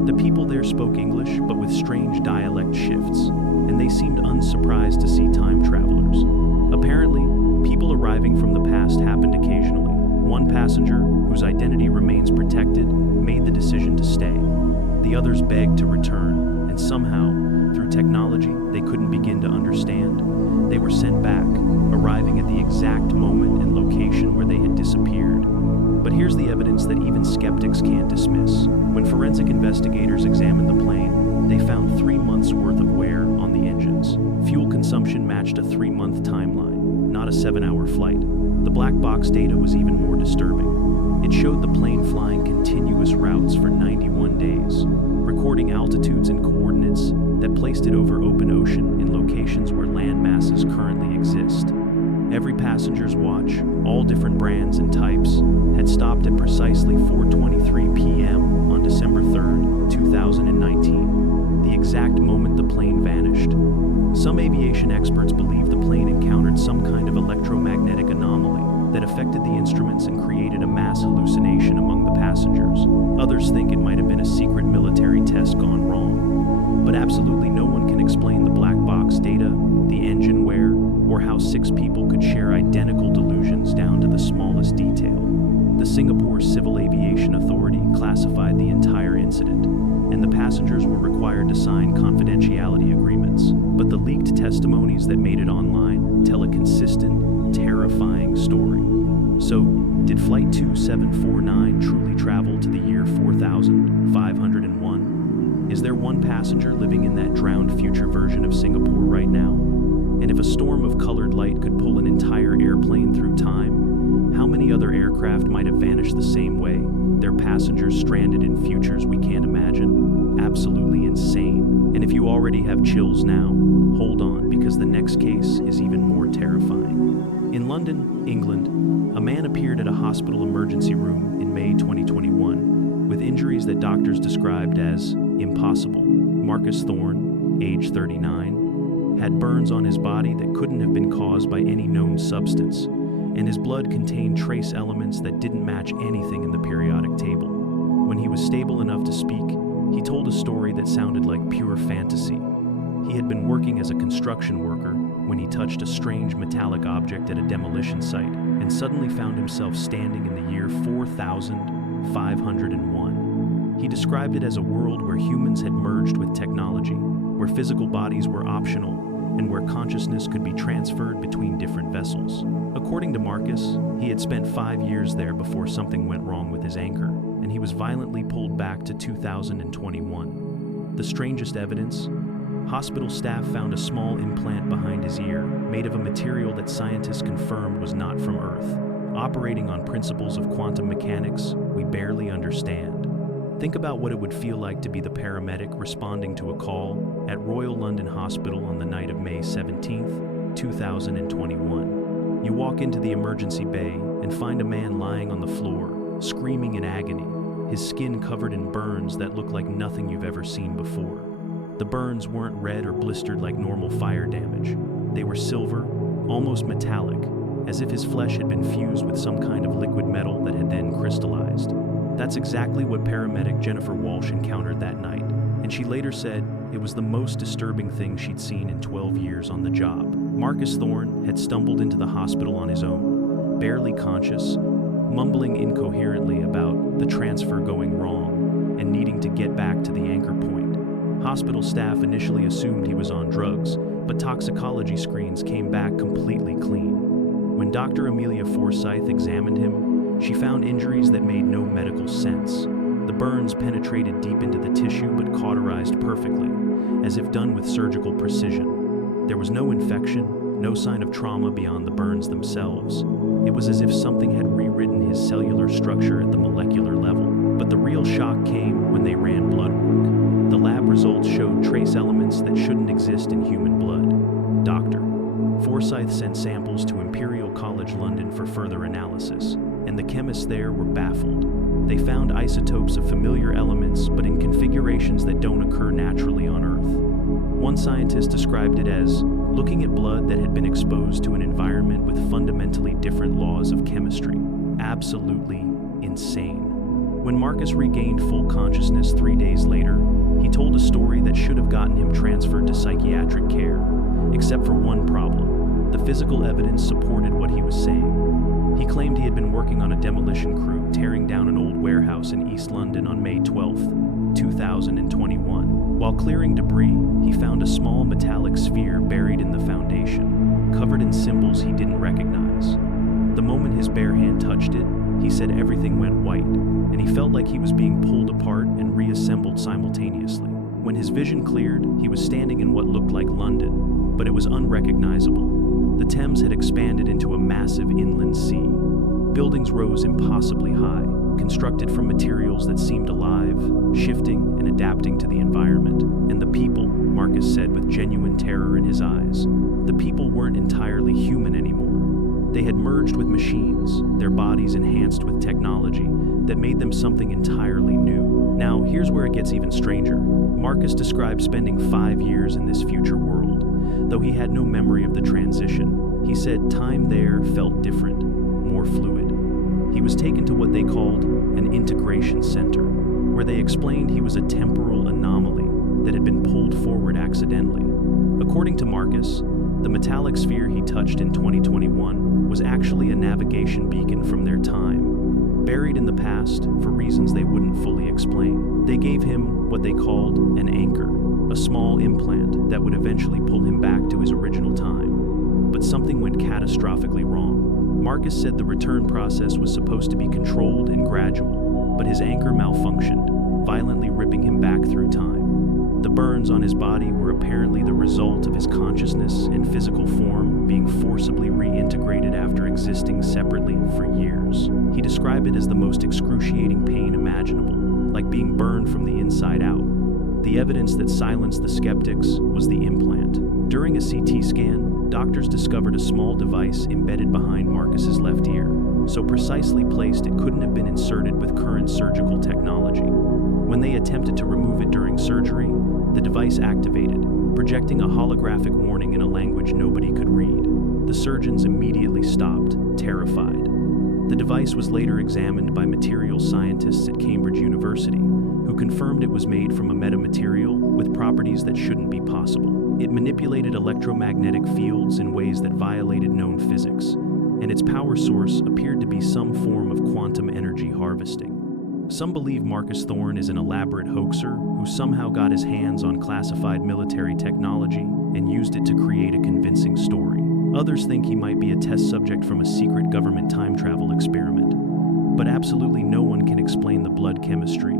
The people there spoke English, but with strange dialect shifts, and they seemed unsurprised to see time travelers. Apparently, people arriving from the past happened occasionally. One passenger, whose identity remains protected, made the decision to stay. The others begged to return, and somehow, through technology they couldn't begin to understand, they were sent back, arriving at the exact moment and location where they had disappeared. But here's the evidence that even skeptics can't dismiss. When forensic investigators examined the plane, they found 3 months' worth of wear on the engines. Fuel consumption matched a 3-month timeline, not a 7-hour flight. The black box data was even more disturbing. It showed the plane flying continuous routes for 91 days, recording altitudes and coordinates that placed it over open ocean in locations where land masses currently exist. Every passenger's watch, all different brands and types, had stopped at precisely 4:23 p.m. on December 3rd, 2019, the exact moment the plane vanished. Some aviation experts believe the plane encountered some kind of electromagnetic anomaly that affected the instruments and created a mass hallucination among the passengers. Others think it might have been a secret military test gone wrong. But absolutely no one can explain the black box data, the engine wear, or how 6 people could share identical delusions down to the smallest detail. The Singapore Civil Aviation Authority classified the entire incident, and the passengers were required to sign confidentiality agreements. But the leaked testimonies that made it online tell a consistent, terrifying story. So, did Flight 2749 truly travel to the year 4501? Is there one passenger living in that drowned future version of Singapore right now? And if a storm of colored light could pull an entire airplane through time, how many other aircraft might have vanished the same way, their passengers stranded in futures we can't imagine? Absolutely insane. And if you already have chills now, hold on, because the next case is even more terrifying. In London, England, a man appeared at a hospital emergency room in May 2021 with injuries that doctors described as impossible. Marcus Thorne, age 39, had burns on his body that couldn't have been caused by any known substance, and his blood contained trace elements that didn't match anything in the periodic table. When he was stable enough to speak, he told a story that sounded like pure fantasy. He had been working as a construction worker when he touched a strange metallic object at a demolition site and suddenly found himself standing in the year 4501. He described it as a world where humans had merged with technology, where physical bodies were optional, and where consciousness could be transferred between different vessels. According to Marcus, he had spent 5 years there before something went wrong with his anchor, and he was violently pulled back to 2021. The strangest evidence? Hospital staff found a small implant behind his ear, made of a material that scientists confirmed was not from Earth, operating on principles of quantum mechanics we barely understand. Think about what it would feel like to be the paramedic responding to a call at Royal London Hospital on the night of May 17, 2021. You walk into the emergency bay and find a man lying on the floor, screaming in agony, his skin covered in burns that look like nothing you've ever seen before. The burns weren't red or blistered like normal fire damage. They were silver, almost metallic, as if his flesh had been fused with some kind of liquid metal that had then crystallized. That's exactly what paramedic Jennifer Walsh encountered that night, and she later said it was the most disturbing thing she'd seen in 12 years on the job. Marcus Thorne had stumbled into the hospital on his own, barely conscious, mumbling incoherently about the transfer going wrong and needing to get back to the anchor point. Hospital staff initially assumed he was on drugs, but toxicology screens came back completely clean. When Dr. Amelia Forsyth examined him, she found injuries that made no medical sense. The burns penetrated deep into the tissue but cauterized perfectly, as if done with surgical precision. There was no infection, no sign of trauma beyond the burns themselves. It was as if something had rewritten his cellular structure at the molecular level. But the real shock came when they ran blood work. The lab results showed trace elements that shouldn't exist in human blood. Dr. Forsyth sent samples to Imperial College London for further analysis, and the chemists there were baffled. They found isotopes of familiar elements, but in configurations that don't occur naturally on Earth. One scientist described it as looking at blood that had been exposed to an environment with fundamentally different laws of chemistry. Absolutely insane. When Marcus regained full consciousness 3 days later, he told a story that should have gotten him transferred to psychiatric care, except for one problem. The physical evidence supported what he was saying. He claimed he had been working on a demolition crew tearing down an old warehouse in East London on May 12, 2021. While clearing debris, he found a small metallic sphere buried in the foundation, covered in symbols he didn't recognize. The moment his bare hand touched it, he said everything went white, and he felt like he was being pulled apart and reassembled simultaneously. When his vision cleared, he was standing in what looked like London, but it was unrecognizable. The Thames had expanded into a massive inland sea. Buildings rose impossibly high, constructed from materials that seemed alive, shifting and adapting to the environment. And the people, Marcus said with genuine terror in his eyes, the people weren't entirely human anymore. They had merged with machines, their bodies enhanced with technology that made them something entirely new. Now, here's where it gets even stranger. Marcus described spending 5 years in this future world. Though he had no memory of the transition, he said time there felt different, more fluid. He was taken to what they called an integration center, where they explained he was a temporal anomaly that had been pulled forward accidentally. According to Marcus, the metallic sphere he touched in 2021 was actually a navigation beacon from their time, buried in the past for reasons they wouldn't fully explain. They gave him what they called an anchor, a small implant that would eventually pull him back to his original time. But something went catastrophically wrong. Marcus said the return process was supposed to be controlled and gradual, but his anchor malfunctioned, violently ripping him back through time. The burns on his body were apparently the result of his consciousness and physical form being forcibly reintegrated after existing separately for years. He described it as the most excruciating pain imaginable, like being burned from the inside out. The evidence that silenced the skeptics was the implant. During a CT scan, doctors discovered a small device embedded behind Marcus's left ear, so precisely placed it couldn't have been inserted with current surgical technology. When they attempted to remove it during surgery, the device activated, projecting a holographic warning in a language nobody could read. The surgeons immediately stopped, terrified. The device was later examined by materials scientists at Cambridge University, who confirmed it was made from a metamaterial with properties that shouldn't be possible. It manipulated electromagnetic fields in ways that violated known physics, and its power source appeared to be some form of quantum energy harvesting. Some believe Marcus Thorne is an elaborate hoaxer who somehow got his hands on classified military technology and used it to create a convincing story. Others think he might be a test subject from a secret government time travel experiment. But absolutely no one can explain the blood chemistry,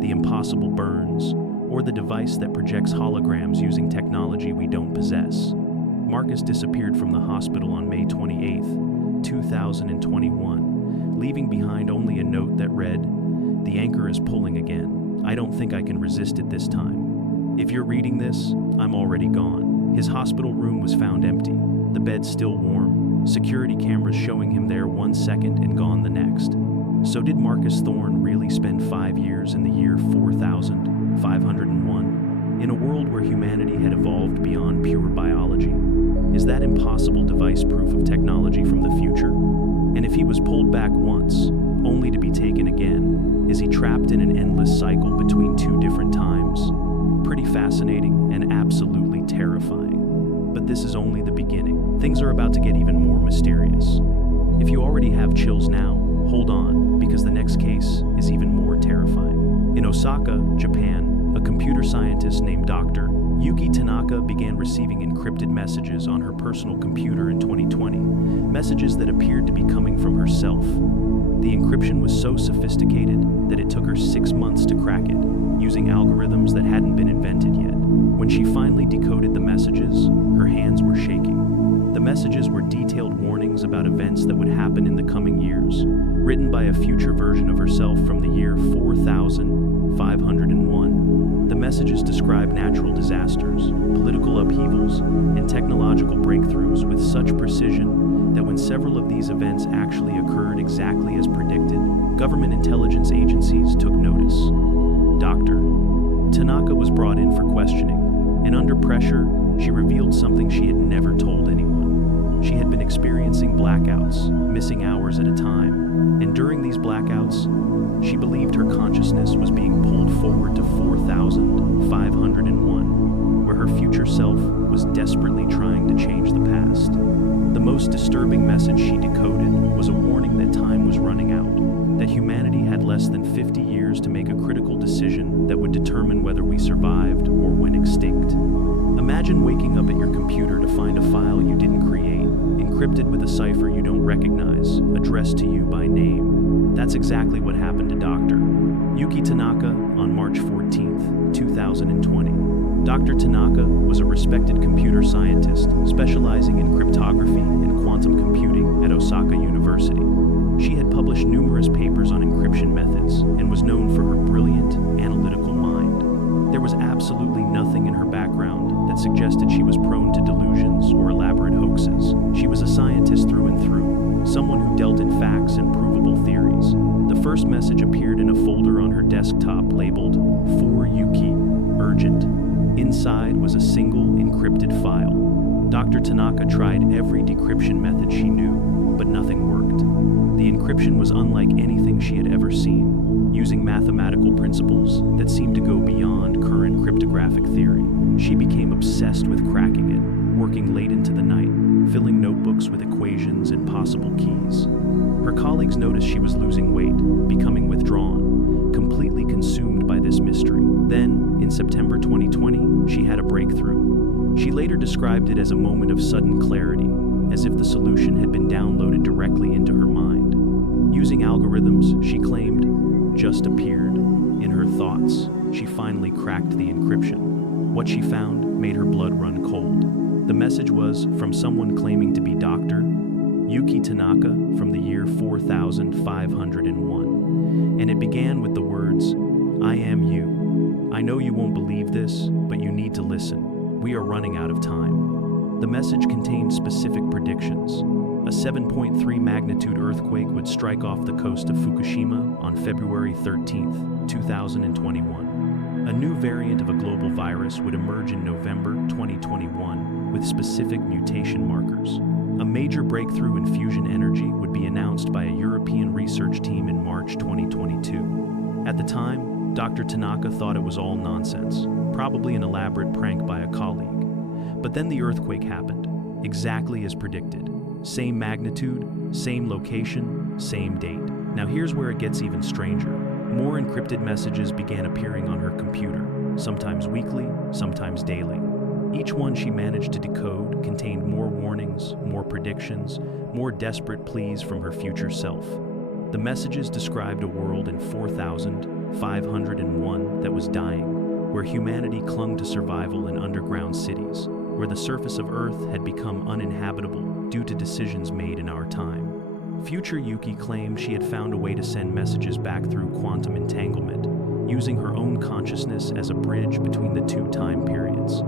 the impossible burns, or the device that projects holograms using technology we don't possess. Marcus disappeared from the hospital on May 28, 2021, leaving behind only a note that read, "The anchor is pulling again. I don't think I can resist it this time. If you're reading this, I'm already gone." His hospital room was found empty, the bed still warm, security cameras showing him there 1 second and gone the next. So did Marcus Thorne really spend 5 years in the year 4501, in a world where humanity had evolved beyond pure biology? Is that impossible device proof of technology from the future? And if he was pulled back once, only to be taken again, is he trapped in an endless cycle between 2 different times? Pretty fascinating and absolutely terrifying. But this is only the beginning. Things are about to get even more mysterious. If you already have chills now, hold on, because the next case is even more terrifying. In Osaka, Japan, a computer scientist named Dr. Yuki Tanaka began receiving encrypted messages on her personal computer in 2020, messages that appeared to be coming from herself. The encryption was so sophisticated that it took her 6 months to crack it, using algorithms that hadn't been invented yet. When she finally decoded the messages, her hands were shaking. The messages were detailed warnings about events that would happen in the coming years, written by a future version of herself from the year 4501. The messages describe natural disasters, political upheavals, and technological breakthroughs with such precision that when several of these events actually occurred exactly as predicted, government intelligence agencies took notice. Dr. Tanaka was brought in for questioning, and under pressure, she revealed something she had never told anyone. She had been experiencing blackouts, missing hours at a time, and during these blackouts, she believed her consciousness was being pulled forward to 4501, where her future self was desperately trying to change the past. The most disturbing message she decoded was a warning that time was running out, that humanity had less than 50 years to make a critical decision that would determine whether we survived or went extinct. Imagine waking up at your computer to find a file you didn't create, encrypted with a cipher you don't recognize, addressed to you by name. That's exactly what happened to Dr. Yuki Tanaka on March 14, 2020. Dr. Tanaka was a respected computer scientist specializing in cryptography and quantum computing at Osaka University. She had published numerous papers on encryption methods and was known for her brilliant, analytical mind. There was absolutely nothing in her background that suggested she was prone to delusions or elaborate hoaxes. She was a scientist through and through, someone who dealt in facts and provable theories. The first message appeared in a folder on her desktop labeled, "For Yuki, Urgent." Inside was a single encrypted file. Dr. Tanaka tried every decryption method she knew, but nothing worked. The encryption was unlike anything she had ever seen, using mathematical principles that seemed to go beyond current cryptographic theory. She became obsessed with cracking it, working late into the night, filling notebooks with equations and possible keys. Her colleagues noticed she was losing weight, becoming withdrawn, completely consumed by this mystery. Then, in September 2020, she had a breakthrough. She later described it as a moment of sudden clarity, as if the solution had been downloaded directly into her mind. Using algorithms, she claimed, just appeared. In her thoughts, she finally cracked the encryption. What she found made her blood run cold. The message was from someone claiming to be Dr. Yuki Tanaka from the year 4501, and it began with the words, "I am you. I know you won't believe this, but you need to listen. We are running out of time." The message contained specific predictions. A 7.3 magnitude earthquake would strike off the coast of Fukushima on February 13, 2021. A new variant of a global virus would emerge in November 2021 with specific mutation markers. A major breakthrough in fusion energy would be announced by a European research team in March 2022. At the time, Dr. Tanaka thought it was all nonsense, probably an elaborate prank by a colleague. But then the earthquake happened, exactly as predicted. Same magnitude, same location, same date. Now here's where it gets even stranger. More encrypted messages began appearing on her computer, sometimes weekly, sometimes daily. Each one she managed to decode contained more warnings, more predictions, more desperate pleas from her future self. The messages described a world in 4501 that was dying, where humanity clung to survival in underground cities, where the surface of Earth had become uninhabitable due to decisions made in our time. Future Yuki claimed she had found a way to send messages back through quantum entanglement, using her own consciousness as a bridge between the two time periods.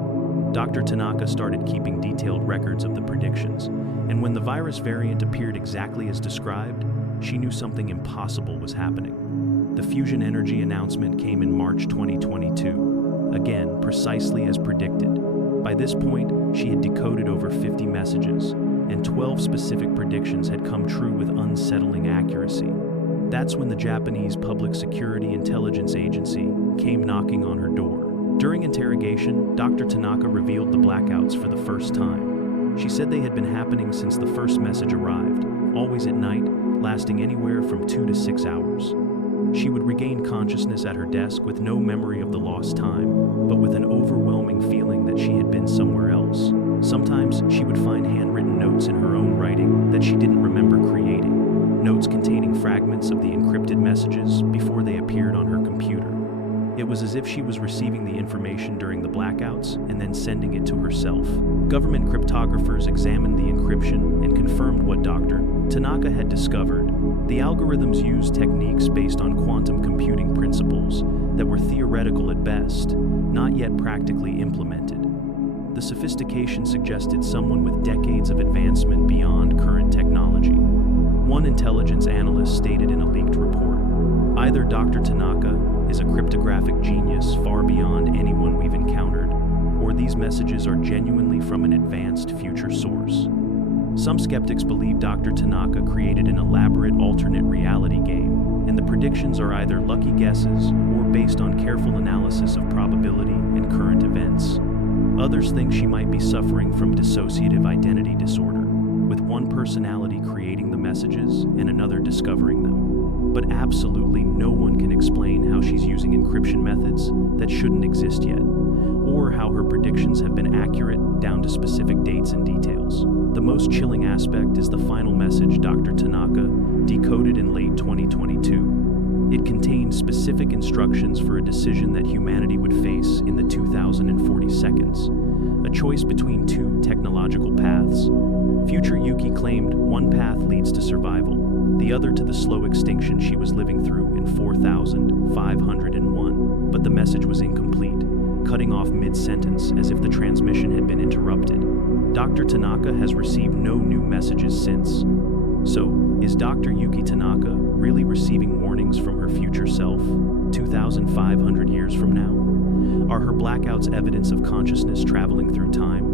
Dr. Tanaka started keeping detailed records of the predictions, and when the virus variant appeared exactly as described, she knew something impossible was happening. The fusion energy announcement came in March 2022, again precisely as predicted. By this point, she had decoded over 50 messages, and 12 specific predictions had come true with unsettling accuracy. That's when the Japanese Public Security Intelligence Agency came knocking on her door. During interrogation, Dr. Tanaka revealed the blackouts for the first time. She said they had been happening since the first message arrived, always at night, lasting anywhere from 2 to 6 hours. She would regain consciousness at her desk with no memory of the lost time, but with an overwhelming feeling that she had been somewhere else. Sometimes she would find handwritten notes in her own writing that she didn't remember creating, notes containing fragments of the encrypted messages before they appeared on her computer. It was as if she was receiving the information during the blackouts and then sending it to herself. Government cryptographers examined the encryption and confirmed what Dr. Tanaka had discovered. The algorithms used techniques based on quantum computing principles that were theoretical at best, not yet practically implemented. The sophistication suggested someone with decades of advancement beyond current technology. One intelligence analyst stated in a leaked report, "Either Dr. Tanaka is a cryptographic genius far beyond anyone we've encountered, or these messages are genuinely from an advanced future source." Some skeptics believe Dr. Tanaka created an elaborate alternate reality game, and the predictions are either lucky guesses or based on careful analysis of probability and current events. Others think she might be suffering from dissociative identity disorder, with one personality creating the messages and another discovering them. But absolutely no one can explain how she's using encryption methods that shouldn't exist yet, or how her predictions have been accurate down to specific dates and details. The most chilling aspect is the final message Dr. Tanaka decoded in late 2022. It contained specific instructions for a decision that humanity would face in the 2040 seconds, a choice between two technological paths. Future Yuki claimed one path leads to survival, the other to the slow extinction she was living through in 4501, but the message was incomplete, cutting off mid-sentence as if the transmission had been interrupted. Dr. Tanaka has received no new messages since. So, is Dr. Yuki Tanaka really receiving warnings from her future self, 2,500 years from now? Are her blackouts evidence of consciousness traveling through time?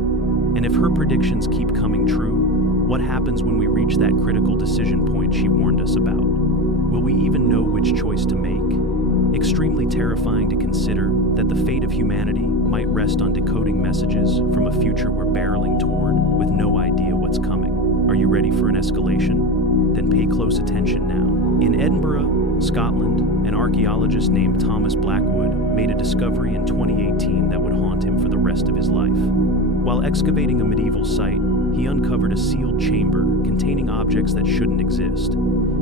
And if her predictions keep coming true, what happens when we reach that critical decision point she warned us about? Will we even know which choice to make? Extremely terrifying to consider that the fate of humanity might rest on decoding messages from a future we're barreling toward with no idea what's coming. Are you ready for an escalation? Then pay close attention now. In Edinburgh, Scotland, an archaeologist named Thomas Blackwood made a discovery in 2018 that would haunt him for the rest of his life. While excavating a medieval site, he uncovered a sealed chamber containing objects that shouldn't exist.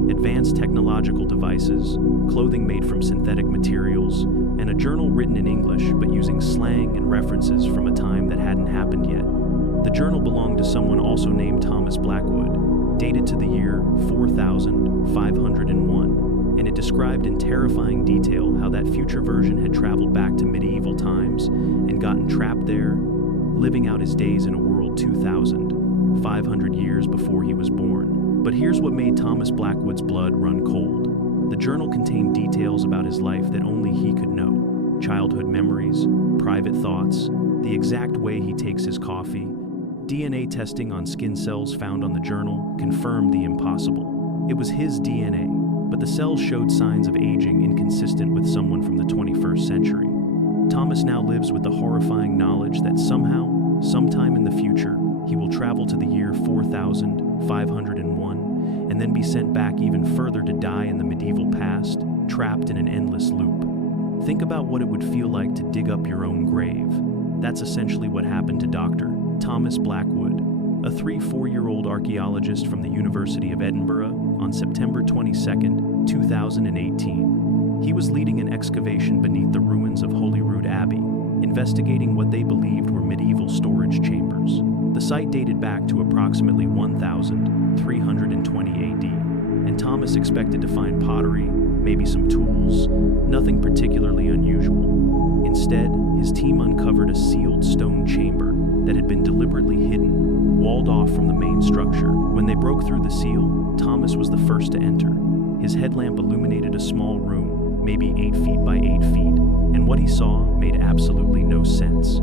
Advanced technological devices, clothing made from synthetic materials, and a journal written in English but using slang and references from a time that hadn't happened yet. The journal belonged to someone also named Thomas Blackwood, dated to the year 4501, and it described in terrifying detail how that future version had traveled back to medieval times and gotten trapped there, living out his days in a world 2,500 years before he was born. But here's what made Thomas Blackwood's blood run cold. The journal contained details about his life that only he could know. Childhood memories, private thoughts, the exact way he takes his coffee. DNA testing on skin cells found on the journal confirmed the impossible. It was his DNA, but the cells showed signs of aging inconsistent with someone from the 21st century. Thomas now lives with the horrifying knowledge that somehow, sometime in the future, he will travel to the year 4501 and then be sent back even further to die in the medieval past, trapped in an endless loop. Think about what it would feel like to dig up your own grave. That's essentially what happened to Dr. Thomas Blackwood, a 3-4-year-old archaeologist from the University of Edinburgh, on September 22, 2018. He was leading an excavation beneath the ruins of Holyrood Abbey, investigating what they believed were medieval storage chambers. The site dated back to approximately 1320 AD, and Thomas expected to find pottery, maybe some tools, nothing particularly unusual. Instead, his team uncovered a sealed stone chamber that had been deliberately hidden, walled off from the main structure. When they broke through the seal, Thomas was the first to enter. His headlamp illuminated a small room, maybe 8 feet by 8 feet, and what he saw made absolutely no sense.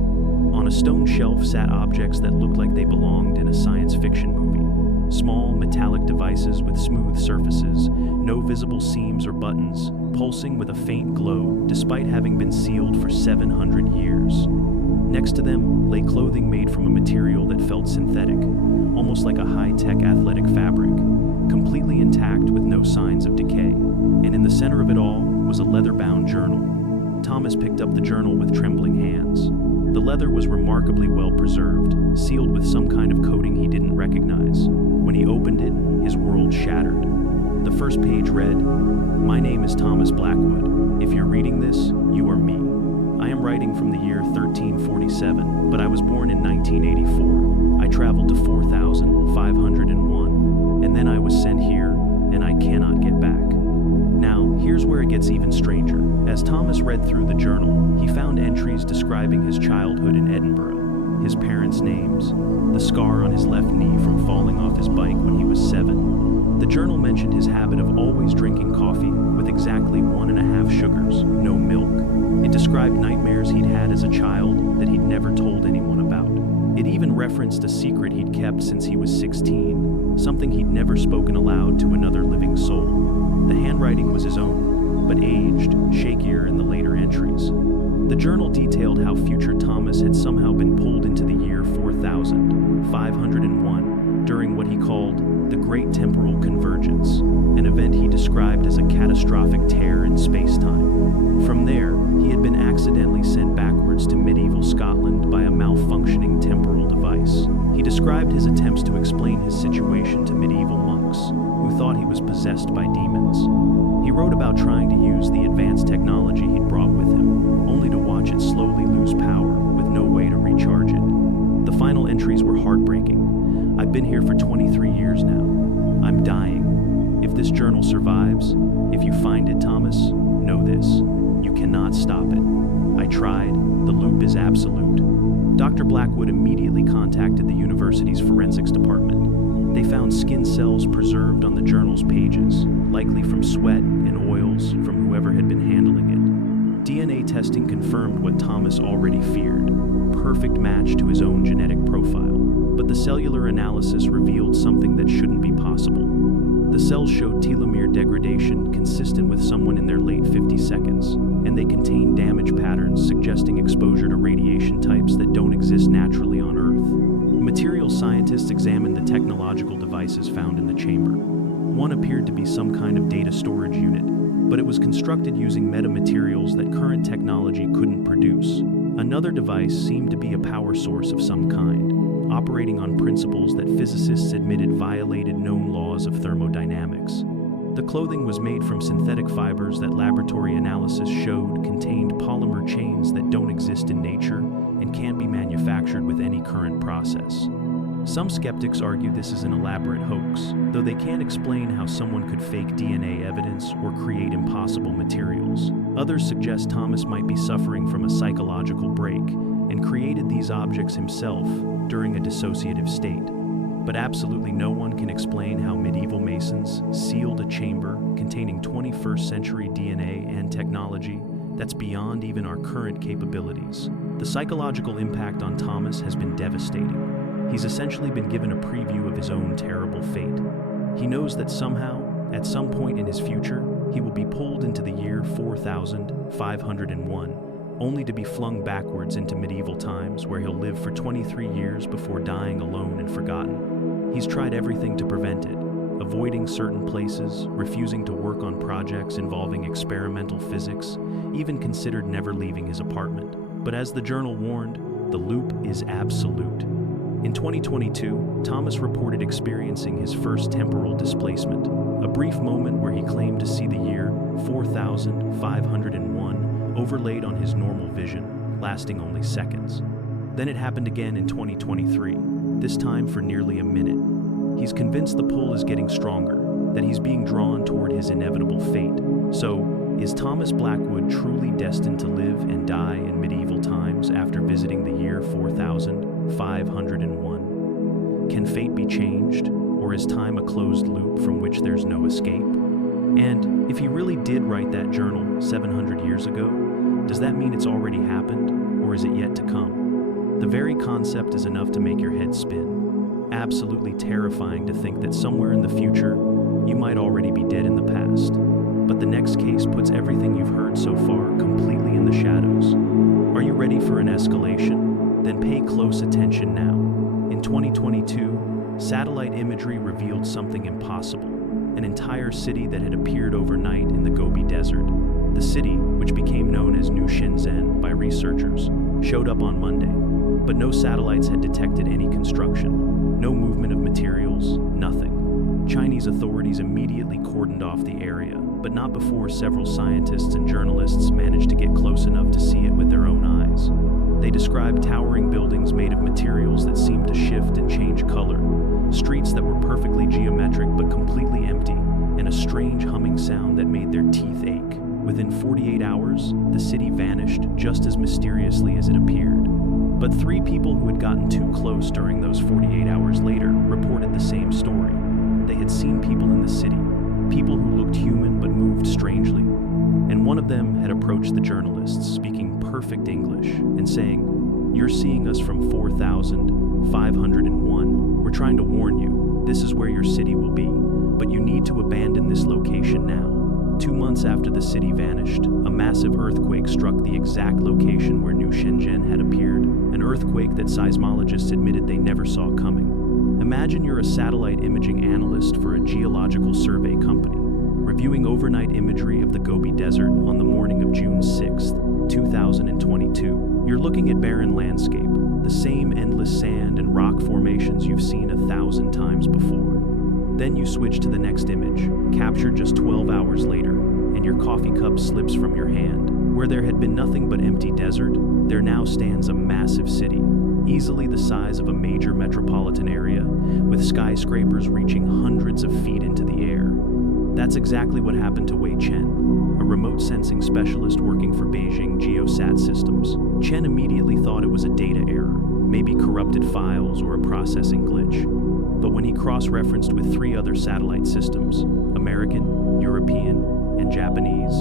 On a stone shelf sat objects that looked like they belonged in a science fiction movie. Small, metallic devices with smooth surfaces, no visible seams or buttons, pulsing with a faint glow despite having been sealed for 700 years. Next to them lay clothing made from a material that felt synthetic, almost like a high-tech athletic fabric, completely intact with no signs of decay. And in the center of it all was a leather-bound journal. Thomas picked up the journal with trembling hands. The leather was remarkably well preserved, sealed with some kind of coating he didn't recognize. When he opened it, his world shattered. The first page read, "My name is Thomas Blackwood. If you're reading this, you You are me. I am writing from the year 1347, but I was born in 1984. I traveled to 4,501, and then I was sent here, and I cannot get back. Now, here's where it gets even stranger. As Thomas read through the journal, he found entries describing his childhood in Edinburgh, his parents' names, the scar on his left knee from falling off his bike when he was 7. The journal mentioned his habit of always drinking coffee with exactly 1.5 sugars, no milk. It described nightmares he'd had as a child that he'd never told anyone about. It even referenced a secret he'd kept since he was 16, something he'd never spoken aloud to another living soul. The handwriting was his own, but aged, shakier in the later entries. The journal detailed how future Thomas had somehow been pulled into the year 4501 during what he called the Great Temporal Convergence, an event he described as a catastrophic tear in space-time. From there, he had been accidentally sent backwards to medieval Scotland by a malfunctioning temporal device. He described his attempts to explain his situation to medieval monks, who thought he was possessed by demons. He wrote about trying to use the advanced technology he'd brought with him, only to watch it slowly lose power with no way to recharge it. The final entries were heartbreaking. I've been here for 23 years now. I'm dying. If this journal survives, if you find it, Thomas, know this. You cannot stop it. I tried. The loop is absolute. Dr. Blackwood immediately contacted the university's forensics department. They found skin cells preserved on the journal's pages, likely from sweat and oils from whoever had been handling it. DNA testing confirmed what Thomas already feared, perfect match to his own genetic profile. But the cellular analysis revealed something that shouldn't be possible. The cells showed telomere degradation consistent with someone in their late 50s, and they contained damage patterns suggesting exposure to radiation types that don't exist naturally on Earth. Material scientists examined the technological devices found in the chamber. One appeared to be some kind of data storage unit, but it was constructed using metamaterials that current technology couldn't produce. Another device seemed to be a power source of some kind, operating on principles that physicists admitted violated known laws of thermodynamics. The clothing was made from synthetic fibers that laboratory analysis showed contained polymer chains that don't exist in nature and can't be manufactured with any current process. Some skeptics argue this is an elaborate hoax, though they can't explain how someone could fake DNA evidence or create impossible materials. Others suggest Thomas might be suffering from a psychological break and created these objects himself during a dissociative state. But absolutely no one can explain how medieval Masons sealed a chamber containing 21st century DNA and technology that's beyond even our current capabilities. The psychological impact on Thomas has been devastating. He's essentially been given a preview of his own terrible fate. He knows that somehow, at some point in his future, he will be pulled into the year 4501, only to be flung backwards into medieval times where he'll live for 23 years before dying alone and forgotten. He's tried everything to prevent it, avoiding certain places, refusing to work on projects involving experimental physics, even considered never leaving his apartment. But as the journal warned, the loop is absolute. In 2022, Thomas reported experiencing his first temporal displacement, a brief moment where he claimed to see the year 4501 overlaid on his normal vision, lasting only seconds. Then it happened again in 2023, this time for nearly a minute. He's convinced the pull is getting stronger, that he's being drawn toward his inevitable fate. So, is Thomas Blackwood truly destined to live and die in medieval times after visiting the year 4501? Can fate be changed, or is time a closed loop from which there's no escape? And if he really did write that journal 700 years ago, does that mean it's already happened, or is it yet to come? The very concept is enough to make your head spin. Absolutely terrifying to think that somewhere in the future, you might already be dead in the past. But the next case puts everything you've heard so far completely in the shadows. Are you ready for an escalation? Then pay close attention now. In 2022, satellite imagery revealed something impossible. An entire city that had appeared overnight in the Gobi Desert. The city, which became known as New Shenzhen by researchers, showed up on Monday, but no satellites had detected any construction, no movement of materials, nothing. Chinese authorities immediately cordoned off the area, but not before several scientists and journalists managed to get close enough to see it with their own eyes. They described towering buildings made of materials that seemed to shift and change color, streets that were perfectly geometric but completely empty, and a strange humming sound that made their teeth ache. Within 48 hours, the city vanished just as mysteriously as it appeared. But 3 people who had gotten too close during those 48 hours later reported the same story. They had seen people in the city, people who looked human but moved strangely. And one of them had approached the journalists, speaking perfect English, and saying, "You're seeing us from 4,501. We're trying to warn you, this is where your city will be, but you need to abandon this location now." 2 months after the city vanished, a massive earthquake struck the exact location where New Shenzhen had appeared, an earthquake that seismologists admitted they never saw coming. Imagine you're a satellite imaging analyst for a geological survey company, reviewing overnight imagery of the Gobi Desert on the morning of June 6, 2022. You're looking at barren landscape, the same endless sand and rock formations you've seen 1,000 times before. Then you switch to the next image, captured just 12 hours later, and your coffee cup slips from your hand. Where there had been nothing but empty desert, there now stands a massive city, easily the size of a major metropolitan area, with skyscrapers reaching hundreds of feet into the air. That's exactly what happened to Wei Chen, a remote sensing specialist working for Beijing Geosat Systems. Chen immediately thought it was a data error, maybe corrupted files or a processing glitch. But when he cross-referenced with 3 other satellite systems, American, European, and Japanese,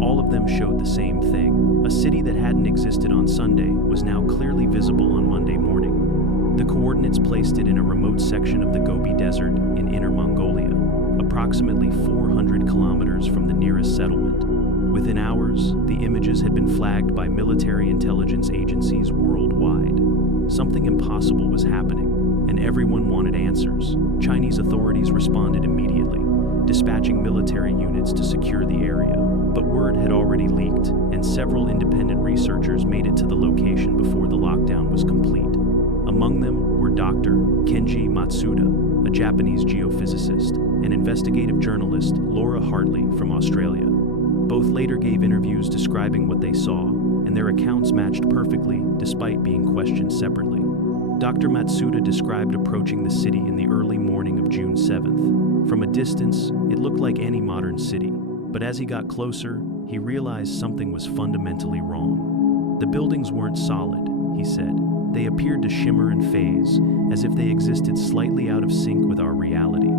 all of them showed the same thing. A city that hadn't existed on Sunday was now clearly visible on Monday morning. The coordinates placed it in a remote section of the Gobi Desert in Inner Mongolia, approximately 400 kilometers from the nearest settlement. Within hours, the images had been flagged by military intelligence agencies worldwide. Something impossible was happening, and everyone wanted answers. Chinese authorities responded immediately, dispatching military units to secure the area. But word had already leaked, and several independent researchers made it to the location before the lockdown was complete. Among them were Dr. Kenji Matsuda, a Japanese geophysicist, and investigative journalist Laura Hartley from Australia. Both later gave interviews describing what they saw, and their accounts matched perfectly despite being questioned separately. Dr. Matsuda described approaching the city in the early morning of June 7th. From a distance, it looked like any modern city, but as he got closer, he realized something was fundamentally wrong. The buildings weren't solid, he said. They appeared to shimmer and phase, as if they existed slightly out of sync with our reality.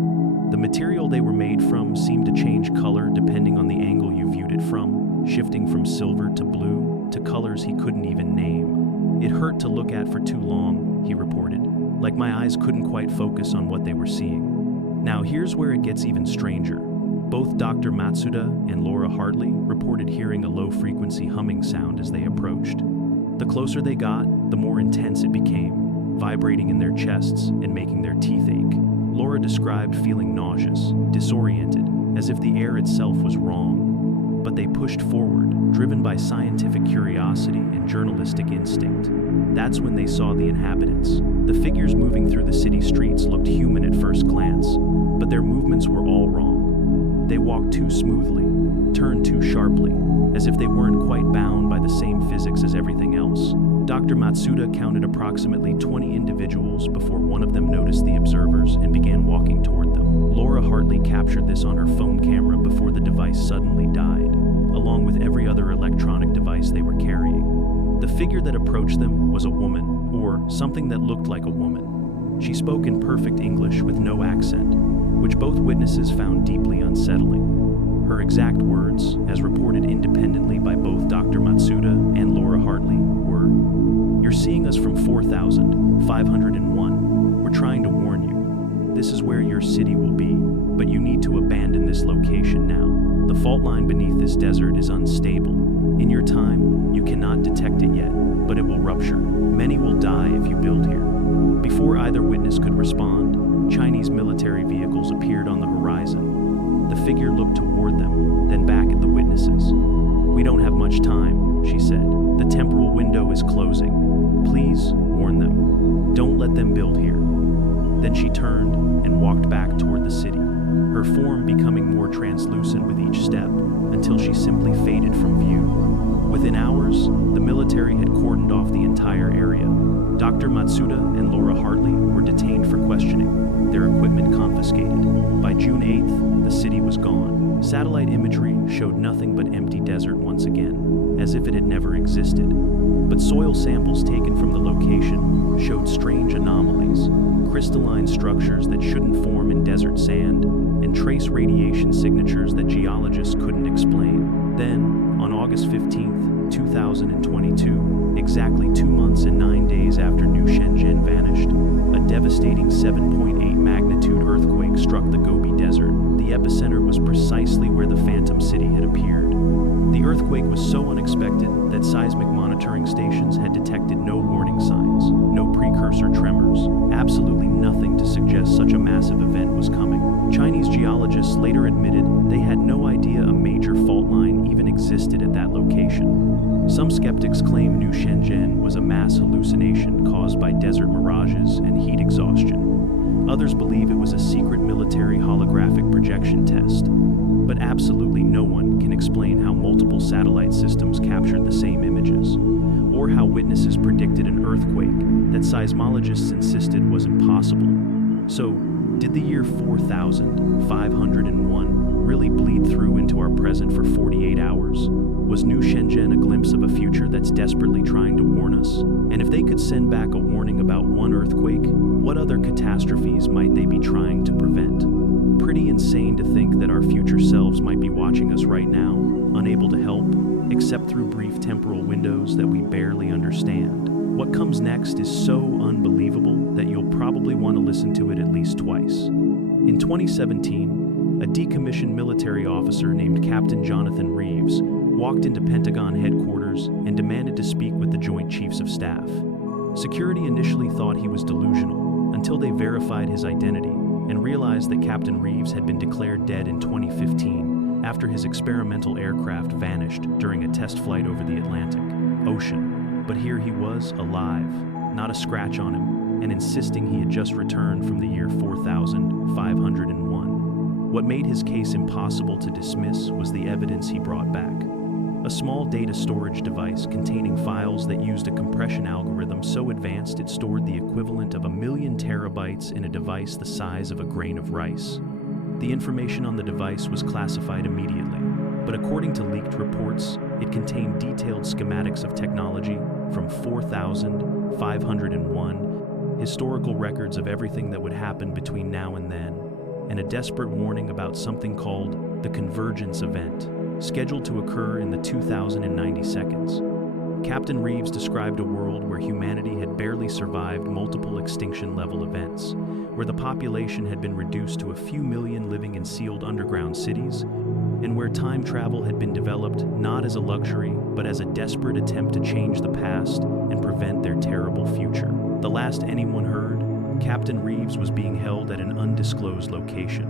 The material they were made from seemed to change color depending on the angle you viewed it from, shifting from silver to blue to colors he couldn't even name. It hurt to look at for too long, he reported, like my eyes couldn't quite focus on what they were seeing. Now here's where it gets even stranger. Both Dr. Matsuda and Laura Hartley reported hearing a low-frequency humming sound as they approached. The closer they got, the more intense it became, vibrating in their chests and making their teeth ache. Laura described feeling nauseous, disoriented, as if the air itself was wrong. But they pushed forward, driven by scientific curiosity and journalistic instinct. That's when they saw the inhabitants. The figures moving through the city streets looked human at first glance, but their movements were all wrong. They walked too smoothly, turned too sharply, as if they weren't quite bound by the same physics as everything else. Dr. Matsuda counted approximately 20 individuals before one of them noticed the observers and began walking toward them. Laura Hartley captured this on her phone camera before the device suddenly died, along with every other electronic device they were carrying. The figure that approached them was a woman, or something that looked like a woman. She spoke in perfect English with no accent, which both witnesses found deeply unsettling. Her exact words, as reported independently by both Dr. Matsuda and Laura Hartley, were, "You're seeing us from 4,501. We're trying to warn you. This is where your city will be, but you need to abandon this location now. The fault line beneath this desert is unstable. In your time, you cannot detect it yet, but it will rupture. Many will die if you build here." Before either witness could respond, Chinese military vehicles appeared on the horizon. The figure looked toward them, then back at the witnesses. "We don't have much time," she said. "The temporal window is closing. Please warn them. Don't let them build here." Then she turned and walked back toward the city. her form becoming more translucent with each step, until she simply faded from view. Within hours, the military had cordoned off the entire area. Dr. Matsuda and Laura Hartley were detained for questioning, their equipment confiscated. By June 8th, the city was gone. Satellite imagery showed nothing but empty desert once again, as if it had never existed. But soil samples taken from the location showed strange anomalies, crystalline structures that shouldn't form in desert sand, and trace radiation signatures that geologists couldn't explain. Then, on August 15th, 2022, exactly 2 months and 9 days after New Shenzhen vanished, a devastating 7.8 magnitude earthquake struck the Gobi Desert. The epicenter was precisely where the Phantom City had appeared. The earthquake was so unexpected that seismic monitoring stations had detected no warning signs, no precursor tremors, absolutely nothing to suggest such a massive event was coming. Chinese geologists later admitted they had no idea a major fault line even existed at that location. Some skeptics claim New Shenzhen was a mass hallucination caused by desert mirages and heat exhaustion. Others believe it was a secret military holographic projection test. But absolutely no one can explain how multiple satellite systems captured the same images, or how witnesses predicted an earthquake that seismologists insisted was impossible. So, did the year 4501 really bleed through into our present for 48 hours? Was New Shenzhen a glimpse of a future that's desperately trying to warn us? And if they could send back a warning about one earthquake, what other catastrophes might they be trying to prevent? Pretty insane to think that our future selves might be watching us right now, unable to help, except through brief temporal windows that we barely understand. What comes next is so unbelievable that you'll probably want to listen to it at least twice. In 2017, a decommissioned military officer named Captain Jonathan Reeves walked into Pentagon headquarters and demanded to speak with the Joint Chiefs of Staff. Security initially thought he was delusional until they verified his identity and realized that Captain Reeves had been declared dead in 2015 after his experimental aircraft vanished during a test flight over the Atlantic Ocean. But here he was, alive, not a scratch on him, and insisting he had just returned from the year 4501. What made his case impossible to dismiss was the evidence he brought back. A small data storage device containing files that used a compression algorithm so advanced it stored the equivalent of 1,000,000 terabytes in a device the size of a grain of rice. The information on the device was classified immediately, but according to leaked reports, it contained detailed schematics of technology from 4501, historical records of everything that would happen between now and then, and a desperate warning about something called the convergence event, scheduled to occur in the 2090 seconds. Captain Reeves described a world where humanity had barely survived multiple extinction-level events, where the population had been reduced to a few million living in sealed underground cities, and where time travel had been developed not as a luxury, but as a desperate attempt to change the past and prevent their terrible future. The last anyone heard, Captain Reeves was being held at an undisclosed location,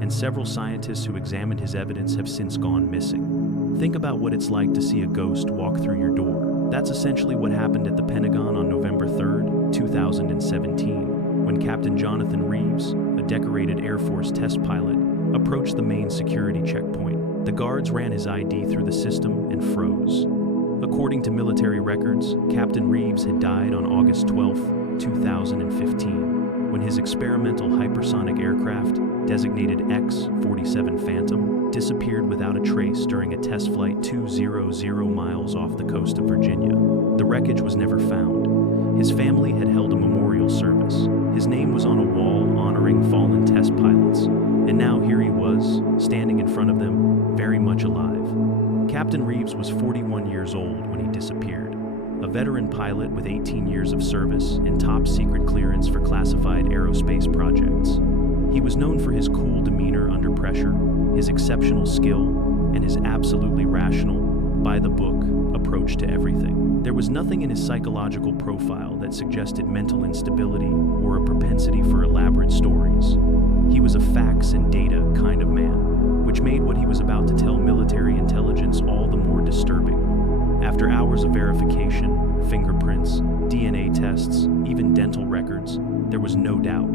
and several scientists who examined his evidence have since gone missing. Think about what it's like to see a ghost walk through your door. That's essentially what happened at the Pentagon on November 3rd, 2017, when Captain Jonathan Reeves, a decorated Air Force test pilot, approached the main security checkpoint. The guards ran his ID through the system and froze. According to military records, Captain Reeves had died on August 12, 2015, when his experimental hypersonic aircraft, designated X-47 Phantom, disappeared without a trace during a test flight 200 miles off the coast of Virginia. The wreckage was never found. His family had held a memorial service. His name was on a wall honoring fallen test pilots. And now here he was, standing in front of them, very much alive. Captain Reeves was 41 years old when he disappeared, a veteran pilot with 18 years of service and top secret clearance for classified aerospace projects. He was known for his cool demeanor under pressure, his exceptional skill, and his absolutely rational, by-the-book approach to everything. There was nothing in his psychological profile that suggested mental instability or a propensity for elaborate stories. He was a facts and data kind of man, which made what he was about to tell military intelligence all the more disturbing. After hours of verification, fingerprints, DNA tests, even dental records, there was no doubt.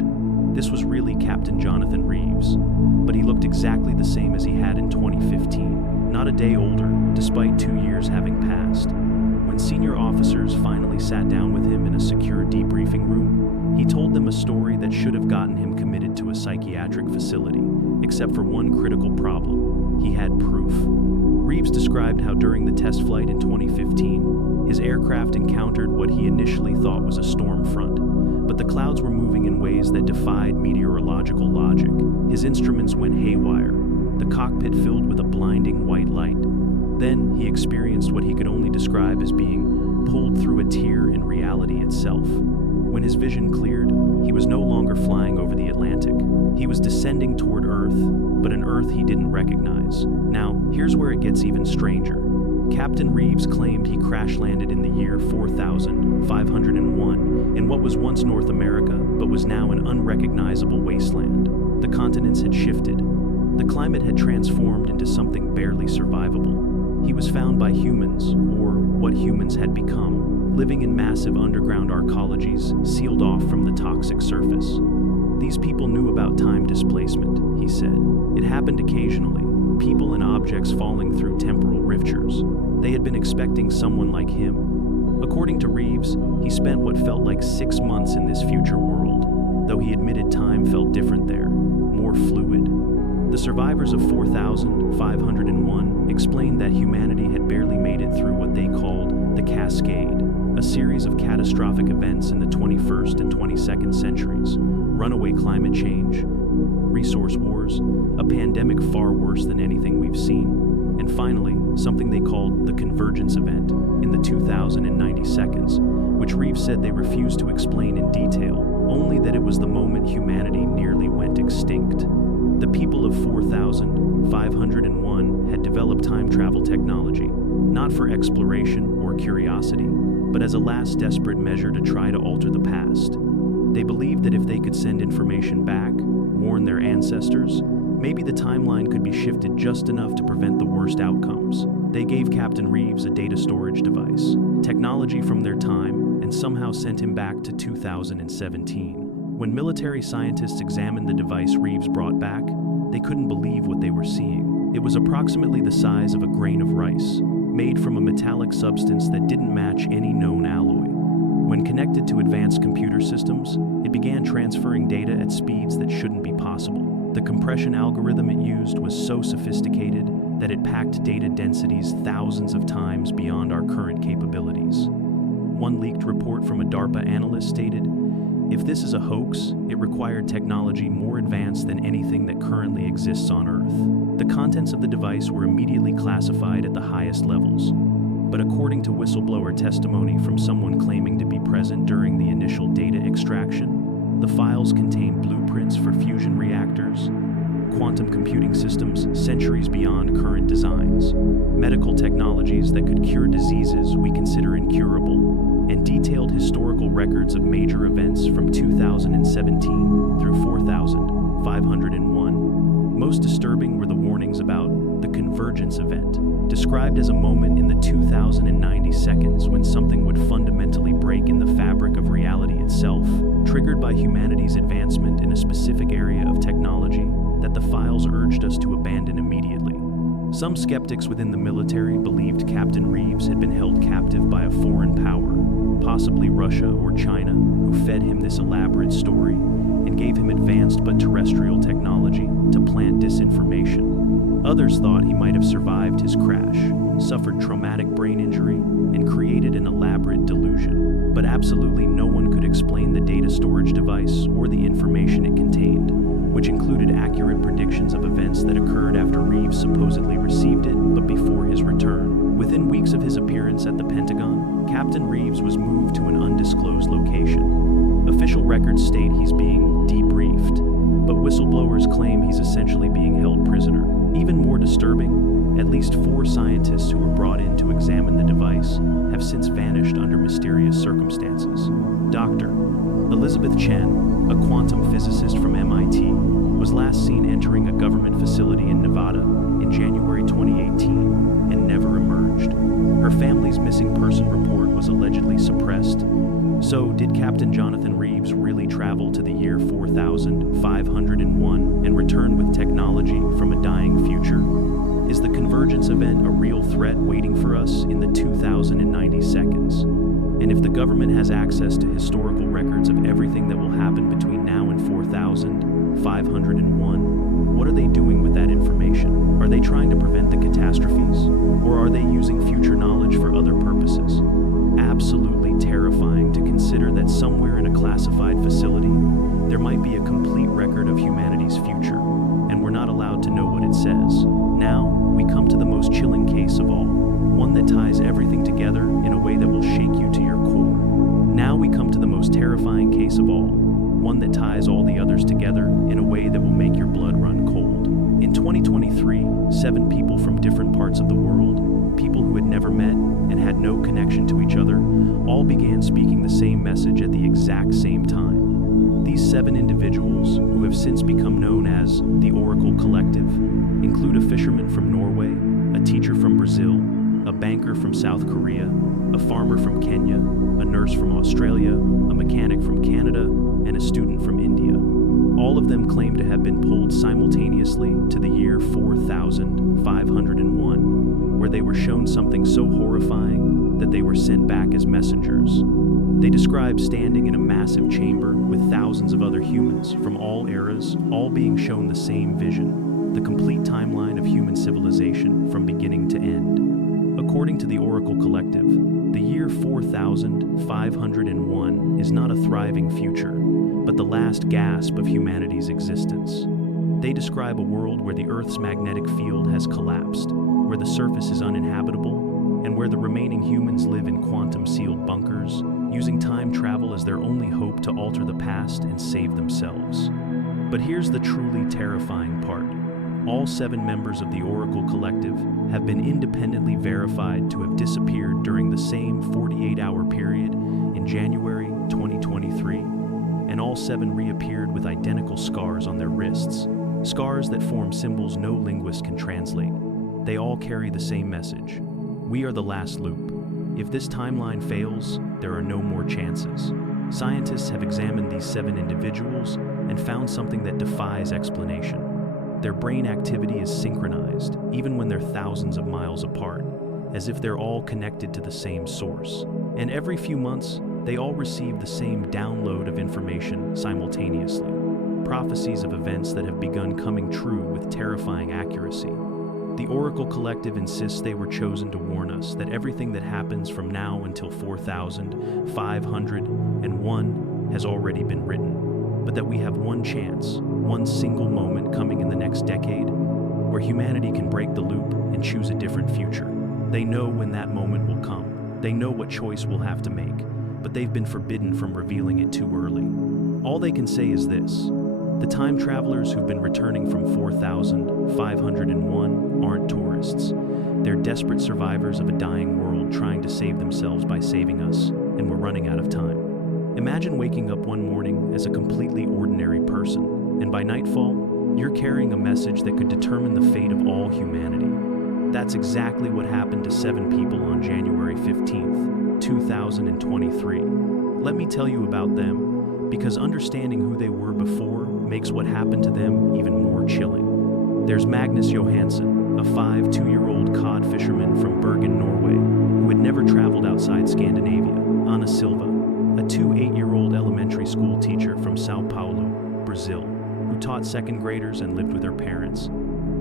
This was really Captain Jonathan Reeves, but he looked exactly the same as he had in 2015, not a day older, despite 2 years having passed. When senior officers finally sat down with him in a secure debriefing room, he told them a story that should have gotten him committed to a psychiatric facility, except for one critical problem: he had proof. Reeves described how during the test flight in 2015, his aircraft encountered what he initially thought was a storm front, but the clouds were moving in ways that defied meteorological logic. His instruments went haywire, the cockpit filled with a blinding white light. Then he experienced what he could only describe as being pulled through a tear in reality itself. When his vision cleared, he was no longer flying over the Atlantic. He was descending toward Earth, but an Earth he didn't recognize. Now, here's where it gets even stranger. Captain Reeves claimed he crash-landed in the year 4501 in what was once North America, but was now an unrecognizable wasteland. The continents had shifted. The climate had transformed into something barely survivable. He was found by humans, or what humans had become, living in massive underground arcologies, sealed off from the toxic surface. These people knew about time displacement, he said. It happened occasionally, people and objects falling through temporal ruptures. They had been expecting someone like him. According to Reeves, he spent what felt like 6 months in this future world, though he admitted time felt different there, more fluid. The survivors of 4501 explained that humanity had barely made it through what they called the Cascade, a series of catastrophic events in the 21st and 22nd centuries: runaway climate change, resource wars, a pandemic far worse than anything we've seen, and finally, something they called the convergence event in the 2090 seconds, which Reeves said they refused to explain in detail, only that it was the moment humanity nearly went extinct. The people of 4501 had developed time travel technology, not for exploration or curiosity, but as a last desperate measure to try to alter the past. They believed that if they could send information back, warn their ancestors, maybe the timeline could be shifted just enough to prevent the worst outcomes. They gave Captain Reeves a data storage device, technology from their time, and somehow sent him back to 2017. When military scientists examined the device Reeves brought back, they couldn't believe what they were seeing. It was approximately the size of a grain of rice, made from a metallic substance that didn't match any known alloy. When connected to advanced computer systems, it began transferring data at speeds that shouldn't be possible. The compression algorithm it used was so sophisticated that it packed data densities thousands of times beyond our current capabilities. One leaked report from a DARPA analyst stated, "If this is a hoax, it required technology more advanced than anything that currently exists on Earth." The contents of the device were immediately classified at the highest levels. But according to whistleblower testimony from someone claiming to be present during the initial data extraction, the files contained blueprints for fusion reactors, quantum computing systems centuries beyond current designs, medical technologies that could cure diseases we consider incurable, and detailed historical records of major events from 2017 through 4501. Most disturbing were the warnings about the convergence event, described as a moment in the 2090 seconds when something would fundamentally break in the fabric of reality itself, triggered by humanity's advancement in a specific area of technology that the files urged us to abandon immediately. Some skeptics within the military believed Captain Reeves had been held captive by a foreign power, possibly Russia or China, who fed him this elaborate story and gave him advanced but terrestrial technology to plant disinformation. Others thought he might have survived his crash, suffered traumatic brain injury, and created an elaborate delusion. But absolutely no one could explain the data storage device or the information it contained, which included accurate predictions of events that occurred after Reeves supposedly received it, but before his return. Within weeks of his appearance at the Pentagon, Captain Reeves was moved to an undisclosed location. Official records state he's being debriefed, but whistleblowers claim he's essentially being held prisoner. Even more disturbing, at least 4 scientists who were brought in to examine the device have since vanished under mysterious circumstances. Dr. Elizabeth Chen, a quantum physicist from MIT, was last seen entering a government facility in Nevada in January 2018 and never emerged. Her family's missing person report was allegedly suppressed. So, did Captain Jonathan Reeves believes really travel to the year 4501 and return with technology from a dying future? Is the convergence event a real threat waiting for us in the 2090 seconds? And if the government has access to historical records of everything that will happen between now and 4501, what are they doing with that information? Are they trying to prevent the catastrophes? Or are they using future knowledge for other purposes? Absolutely terrifying to consider that somewhere in a classified facility, there might be a complete record of humanity's future, and we're not allowed to know what it says. Now, we come to the most chilling case of all, one that ties everything together in a way that will shake you to your core. Now we come to the most terrifying case of all, one that ties all the others together in a way that will make your blood run cold. In 2023, 7 people from different parts of the world, people who had never met and had no connection to each other, all began speaking the same message at the exact same time. These 7 individuals, who have since become known as the Oracle Collective, include a fisherman from Norway, a teacher from Brazil, a banker from South Korea, a farmer from Kenya, a nurse from Australia, a mechanic from Canada, and a student from India. All of them claim to have been pulled simultaneously to the year 4501, where they were shown something so horrifying that they were sent back as messengers. They describe standing in a massive chamber with thousands of other humans from all eras, all being shown the same vision, the complete timeline of human civilization from beginning to end. According to the Oracle Collective, the year 4501 is not a thriving future, but the last gasp of humanity's existence. They describe a world where the Earth's magnetic field has collapsed, where the surface is uninhabitable, and where the remaining humans live in quantum-sealed bunkers, using time travel as their only hope to alter the past and save themselves. But here's the truly terrifying part. All 7 members of the Oracle Collective have been independently verified to have disappeared during the same 48-hour period in January 2023, and all 7 reappeared with identical scars on their wrists, scars that form symbols no linguist can translate. They all carry the same message. We are the last loop. If this timeline fails, there are no more chances. Scientists have examined these 7 individuals and found something that defies explanation. Their brain activity is synchronized, even when they're thousands of miles apart, as if they're all connected to the same source. And every few months, they all receive the same download of information simultaneously, prophecies of events that have begun coming true with terrifying accuracy. The Oracle Collective insists they were chosen to warn us that everything that happens from now until 4501 has already been written, but that we have one chance, one single moment coming in the next decade, where humanity can break the loop and choose a different future. They know when that moment will come. They know what choice we'll have to make, but they've been forbidden from revealing it too early. All they can say is this: the time travelers who've been returning from 4501 aren't tourists. They're desperate survivors of a dying world trying to save themselves by saving us, and we're running out of time. Imagine waking up one morning as a completely ordinary person, and by nightfall, you're carrying a message that could determine the fate of all humanity. That's exactly what happened to 7 people on January 15th, 2023. Let me tell you about them, because understanding who they were before makes what happened to them even more chilling. There's Magnus Johansson, a 2-year-old cod fisherman from Bergen, Norway, who had never traveled outside Scandinavia. Anna Silva, a 8-year-old elementary school teacher from Sao Paulo, Brazil, who taught 2nd graders and lived with her parents.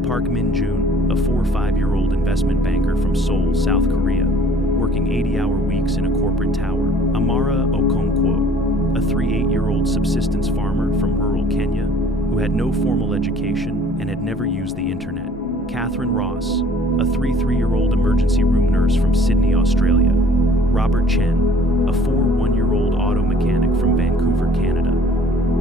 Park Min-jun, a 5-year-old investment banker from Seoul, South Korea, working 80-hour weeks in a corporate tower. Amara Okonkwo, a 8-year-old subsistence farmer from rural Kenya, who had no formal education and had never used the internet. Catherine Ross, a 3-year-old emergency room nurse from Sydney, Australia. Robert Chen, a 1-year-old auto mechanic from Vancouver, Canada.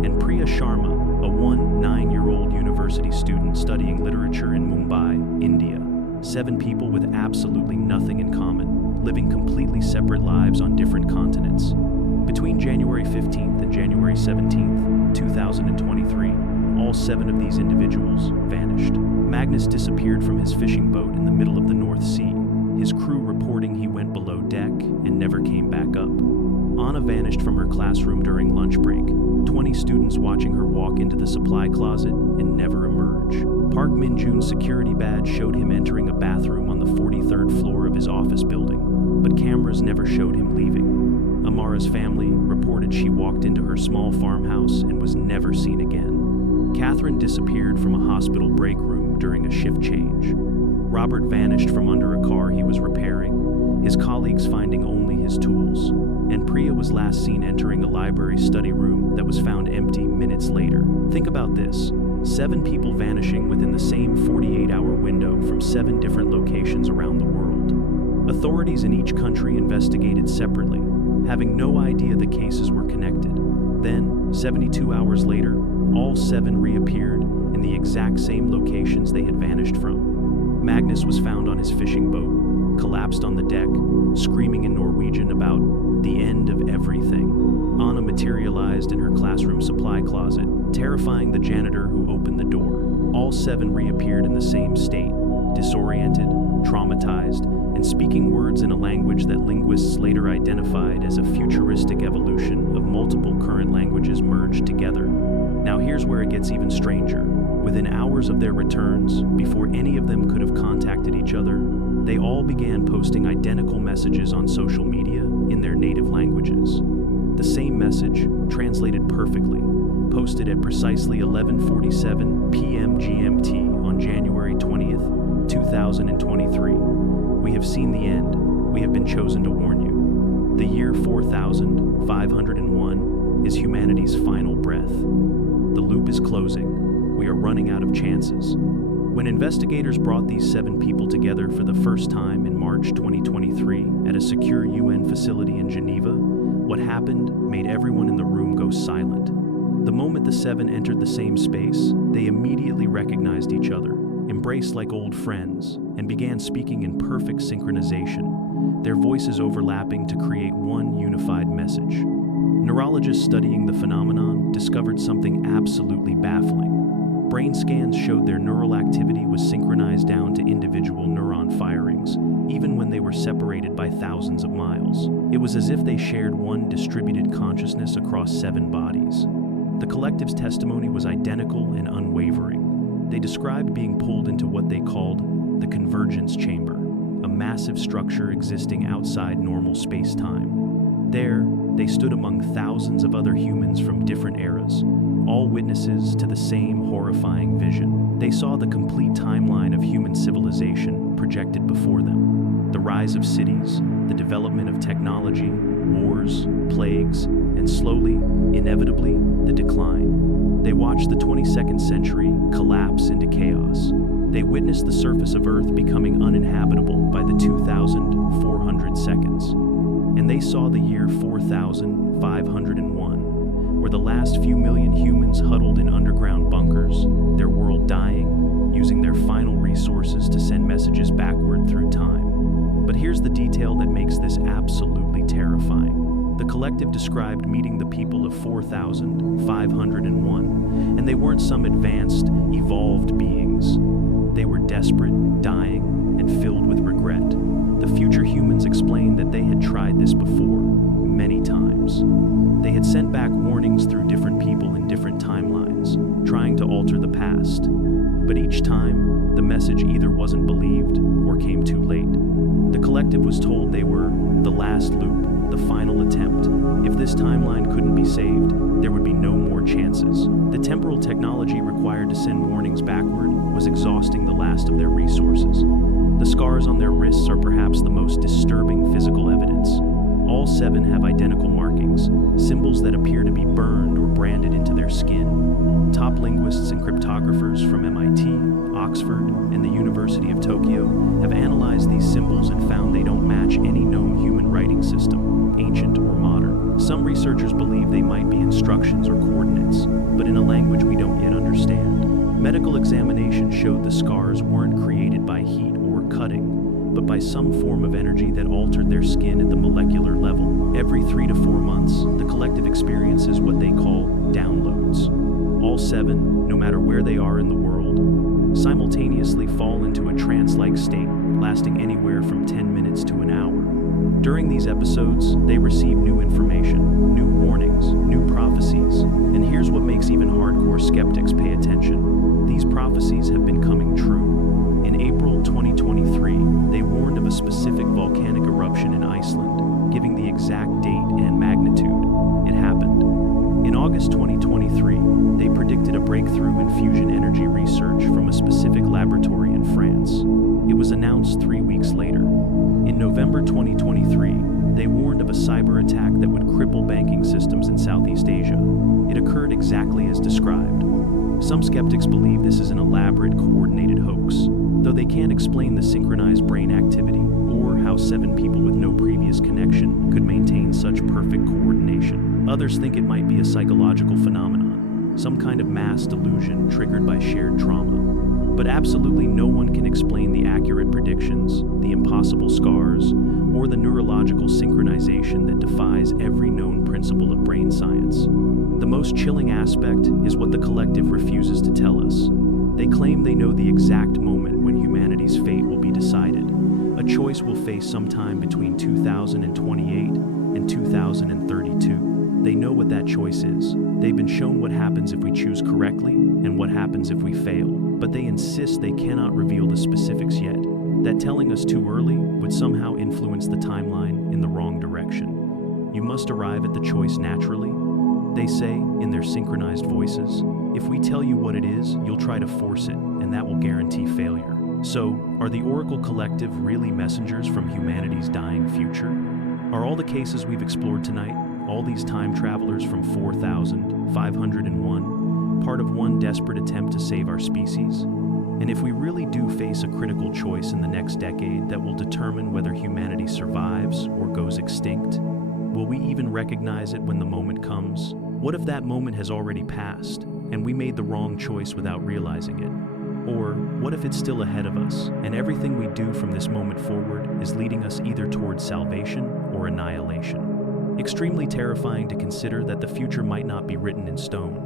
And Priya Sharma, a 9-year-old university student studying literature in Mumbai, India. 7 people with absolutely nothing in common, living completely separate lives on different continents. Between January 15th and January 17th, 2023, all 7 of these individuals vanished. Magnus disappeared from his fishing boat in the middle of the North Sea, his crew reporting he went below deck and never came back up. Anna vanished from her classroom during lunch break, 20 students watching her walk into the supply closet and never emerge. Park Min-jun's security badge showed him entering a bathroom on the 43rd floor of his office building, but cameras never showed him leaving. Amara's family reported she walked into her small farmhouse and was never seen again. Catherine disappeared from a hospital break room during a shift change. Robert vanished from under a car he was repairing, his colleagues finding only his tools. And Priya was last seen entering a library study room that was found empty minutes later. Think about this. 7 people vanishing within the same 48-hour window from 7 different locations around the world. Authorities in each country investigated separately, having no idea the cases were connected. Then, 72 hours later, all 7 reappeared in the exact same locations they had vanished from. Magnus was found on his fishing boat, collapsed on the deck, screaming in Norwegian about the end of everything. Anna materialized in her classroom supply closet, terrifying the janitor who opened the door. All 7 reappeared in the same state, disoriented, traumatized, and speaking words in a language that linguists later identified as a futuristic evolution of multiple current languages merged together. Now here's where it gets even stranger. Within hours of their returns, before any of them could have contacted each other, they all began posting identical messages on social media in their native languages. The same message, translated perfectly, posted at precisely 11:47 p.m. GMT on January 20th, 2023. We have seen the end. We have been chosen to warn you. The year 4501 is humanity's final breath. The loop is closing. We are running out of chances. When investigators brought these 7 people together for the first time in March 2023 at a secure UN facility in Geneva, what happened made everyone in the room go silent. The moment the 7 entered the same space, they immediately recognized each other, embraced like old friends, and began speaking in perfect synchronization, their voices overlapping to create one unified message. Neurologists studying the phenomenon discovered something absolutely baffling. Brain scans showed their neural activity was synchronized down to individual neuron firings, even when they were separated by thousands of miles. It was as if they shared one distributed consciousness across 7 bodies. The collective's testimony was identical and unwavering. They described being pulled into what they called the convergence chamber, a massive structure existing outside normal space-time. There, they stood among thousands of other humans from different eras, all witnesses to the same horrifying vision. They saw the complete timeline of human civilization projected before them. The rise of cities, the development of technology, wars, plagues, and slowly, inevitably, the decline. They watched the 22nd century collapse into chaos. They witnessed the surface of Earth becoming uninhabitable by the 2,400 seconds. And they saw the year 4501, where the last few million humans huddled in underground bunkers, their world dying, using their final resources to send messages backward through time. But here's the detail that makes this absolutely terrifying. The collective described meeting the people of 4501, and they weren't some advanced, evolved beings. They were desperate, dying, and filled with regret. The future humans explained that they had tried this before, many times. They had sent back warnings through different people in different timelines, trying to alter the past. But each time, the message either wasn't believed or came too late. The collective was told they were the last loop, the final attempt. If this timeline couldn't be saved, there would be no more chances. The temporal technology required to send warnings backward was exhausting the last of their resources. The scars on their wrists are perhaps the most disturbing physical evidence. All 7 have identical markings, symbols that appear to be burned or branded into their skin. Top linguists and cryptographers from MIT, Oxford, and the University of Tokyo have analyzed these symbols and found they don't match any known human writing system, ancient or modern. Some researchers believe they might be instructions or coordinates, but in a language we don't yet understand. Medical examination showed the scars weren't created by heat or cutting, but by some form of energy that altered their skin at the molecular level. Every 3 to 4 months, the collective experiences what they call downloads. All 7, no matter where they are in the world, simultaneously fall into a trance-like state, lasting anywhere from 10 minutes to an hour. During these episodes, they receive new information, new warnings, new prophecies, and here's what makes even hardcore skeptics pay attention. These prophecies have been coming true. In April 2023, they warned of a specific volcanic eruption in Iceland, giving the exact date and magnitude. It happened. In August 2023, they predicted a breakthrough in fusion energy research from a specific laboratory in France. It was announced 3 weeks later. In November 2023, they warned of a cyber attack that would cripple banking systems in Southeast Asia. It occurred exactly as described. Some skeptics believe this is an elaborate, coordinated hoax, though they can't explain the synchronized brain activity or how 7 people with no previous connection could maintain such perfect coordination. Others think it might be a psychological phenomenon, some kind of mass delusion triggered by shared trauma. But absolutely no one can explain the accurate predictions, the impossible scars, or the neurological synchronization that defies every known principle of brain science. The most chilling aspect is what the collective refuses to tell us. They claim they know the exact moment when humanity's fate will be decided. A choice we'll face sometime between 2028 and 2032. They know what that choice is. They've been shown what happens if we choose correctly and what happens if we fail. But they insist they cannot reveal the specifics yet. That telling us too early would somehow influence the timeline in the wrong direction. You must arrive at the choice naturally, they say in their synchronized voices. If we tell you what it is, you'll try to force it, and that will guarantee failure. So, are the Oracle Collective really messengers from humanity's dying future? Are all the cases we've explored tonight, all these time travelers from 4501, part of one desperate attempt to save our species? And if we really do face a critical choice in the next decade that will determine whether humanity survives or goes extinct, will we even recognize it when the moment comes? What if that moment has already passed, and we made the wrong choice without realizing it? Or what if it's still ahead of us, and everything we do from this moment forward is leading us either towards salvation or annihilation? Extremely terrifying to consider that the future might not be written in stone,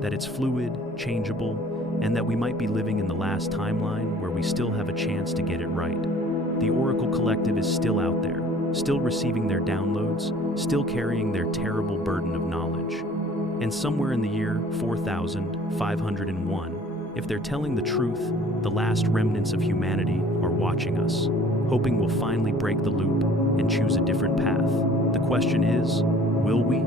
that it's fluid, changeable, and that we might be living in the last timeline where we still have a chance to get it right. The Oracle Collective is still out there, still receiving their downloads, still carrying their terrible burden of knowledge. And somewhere in the year 4501, if they're telling the truth, the last remnants of humanity are watching us, hoping we'll finally break the loop and choose a different path. The question is, will we?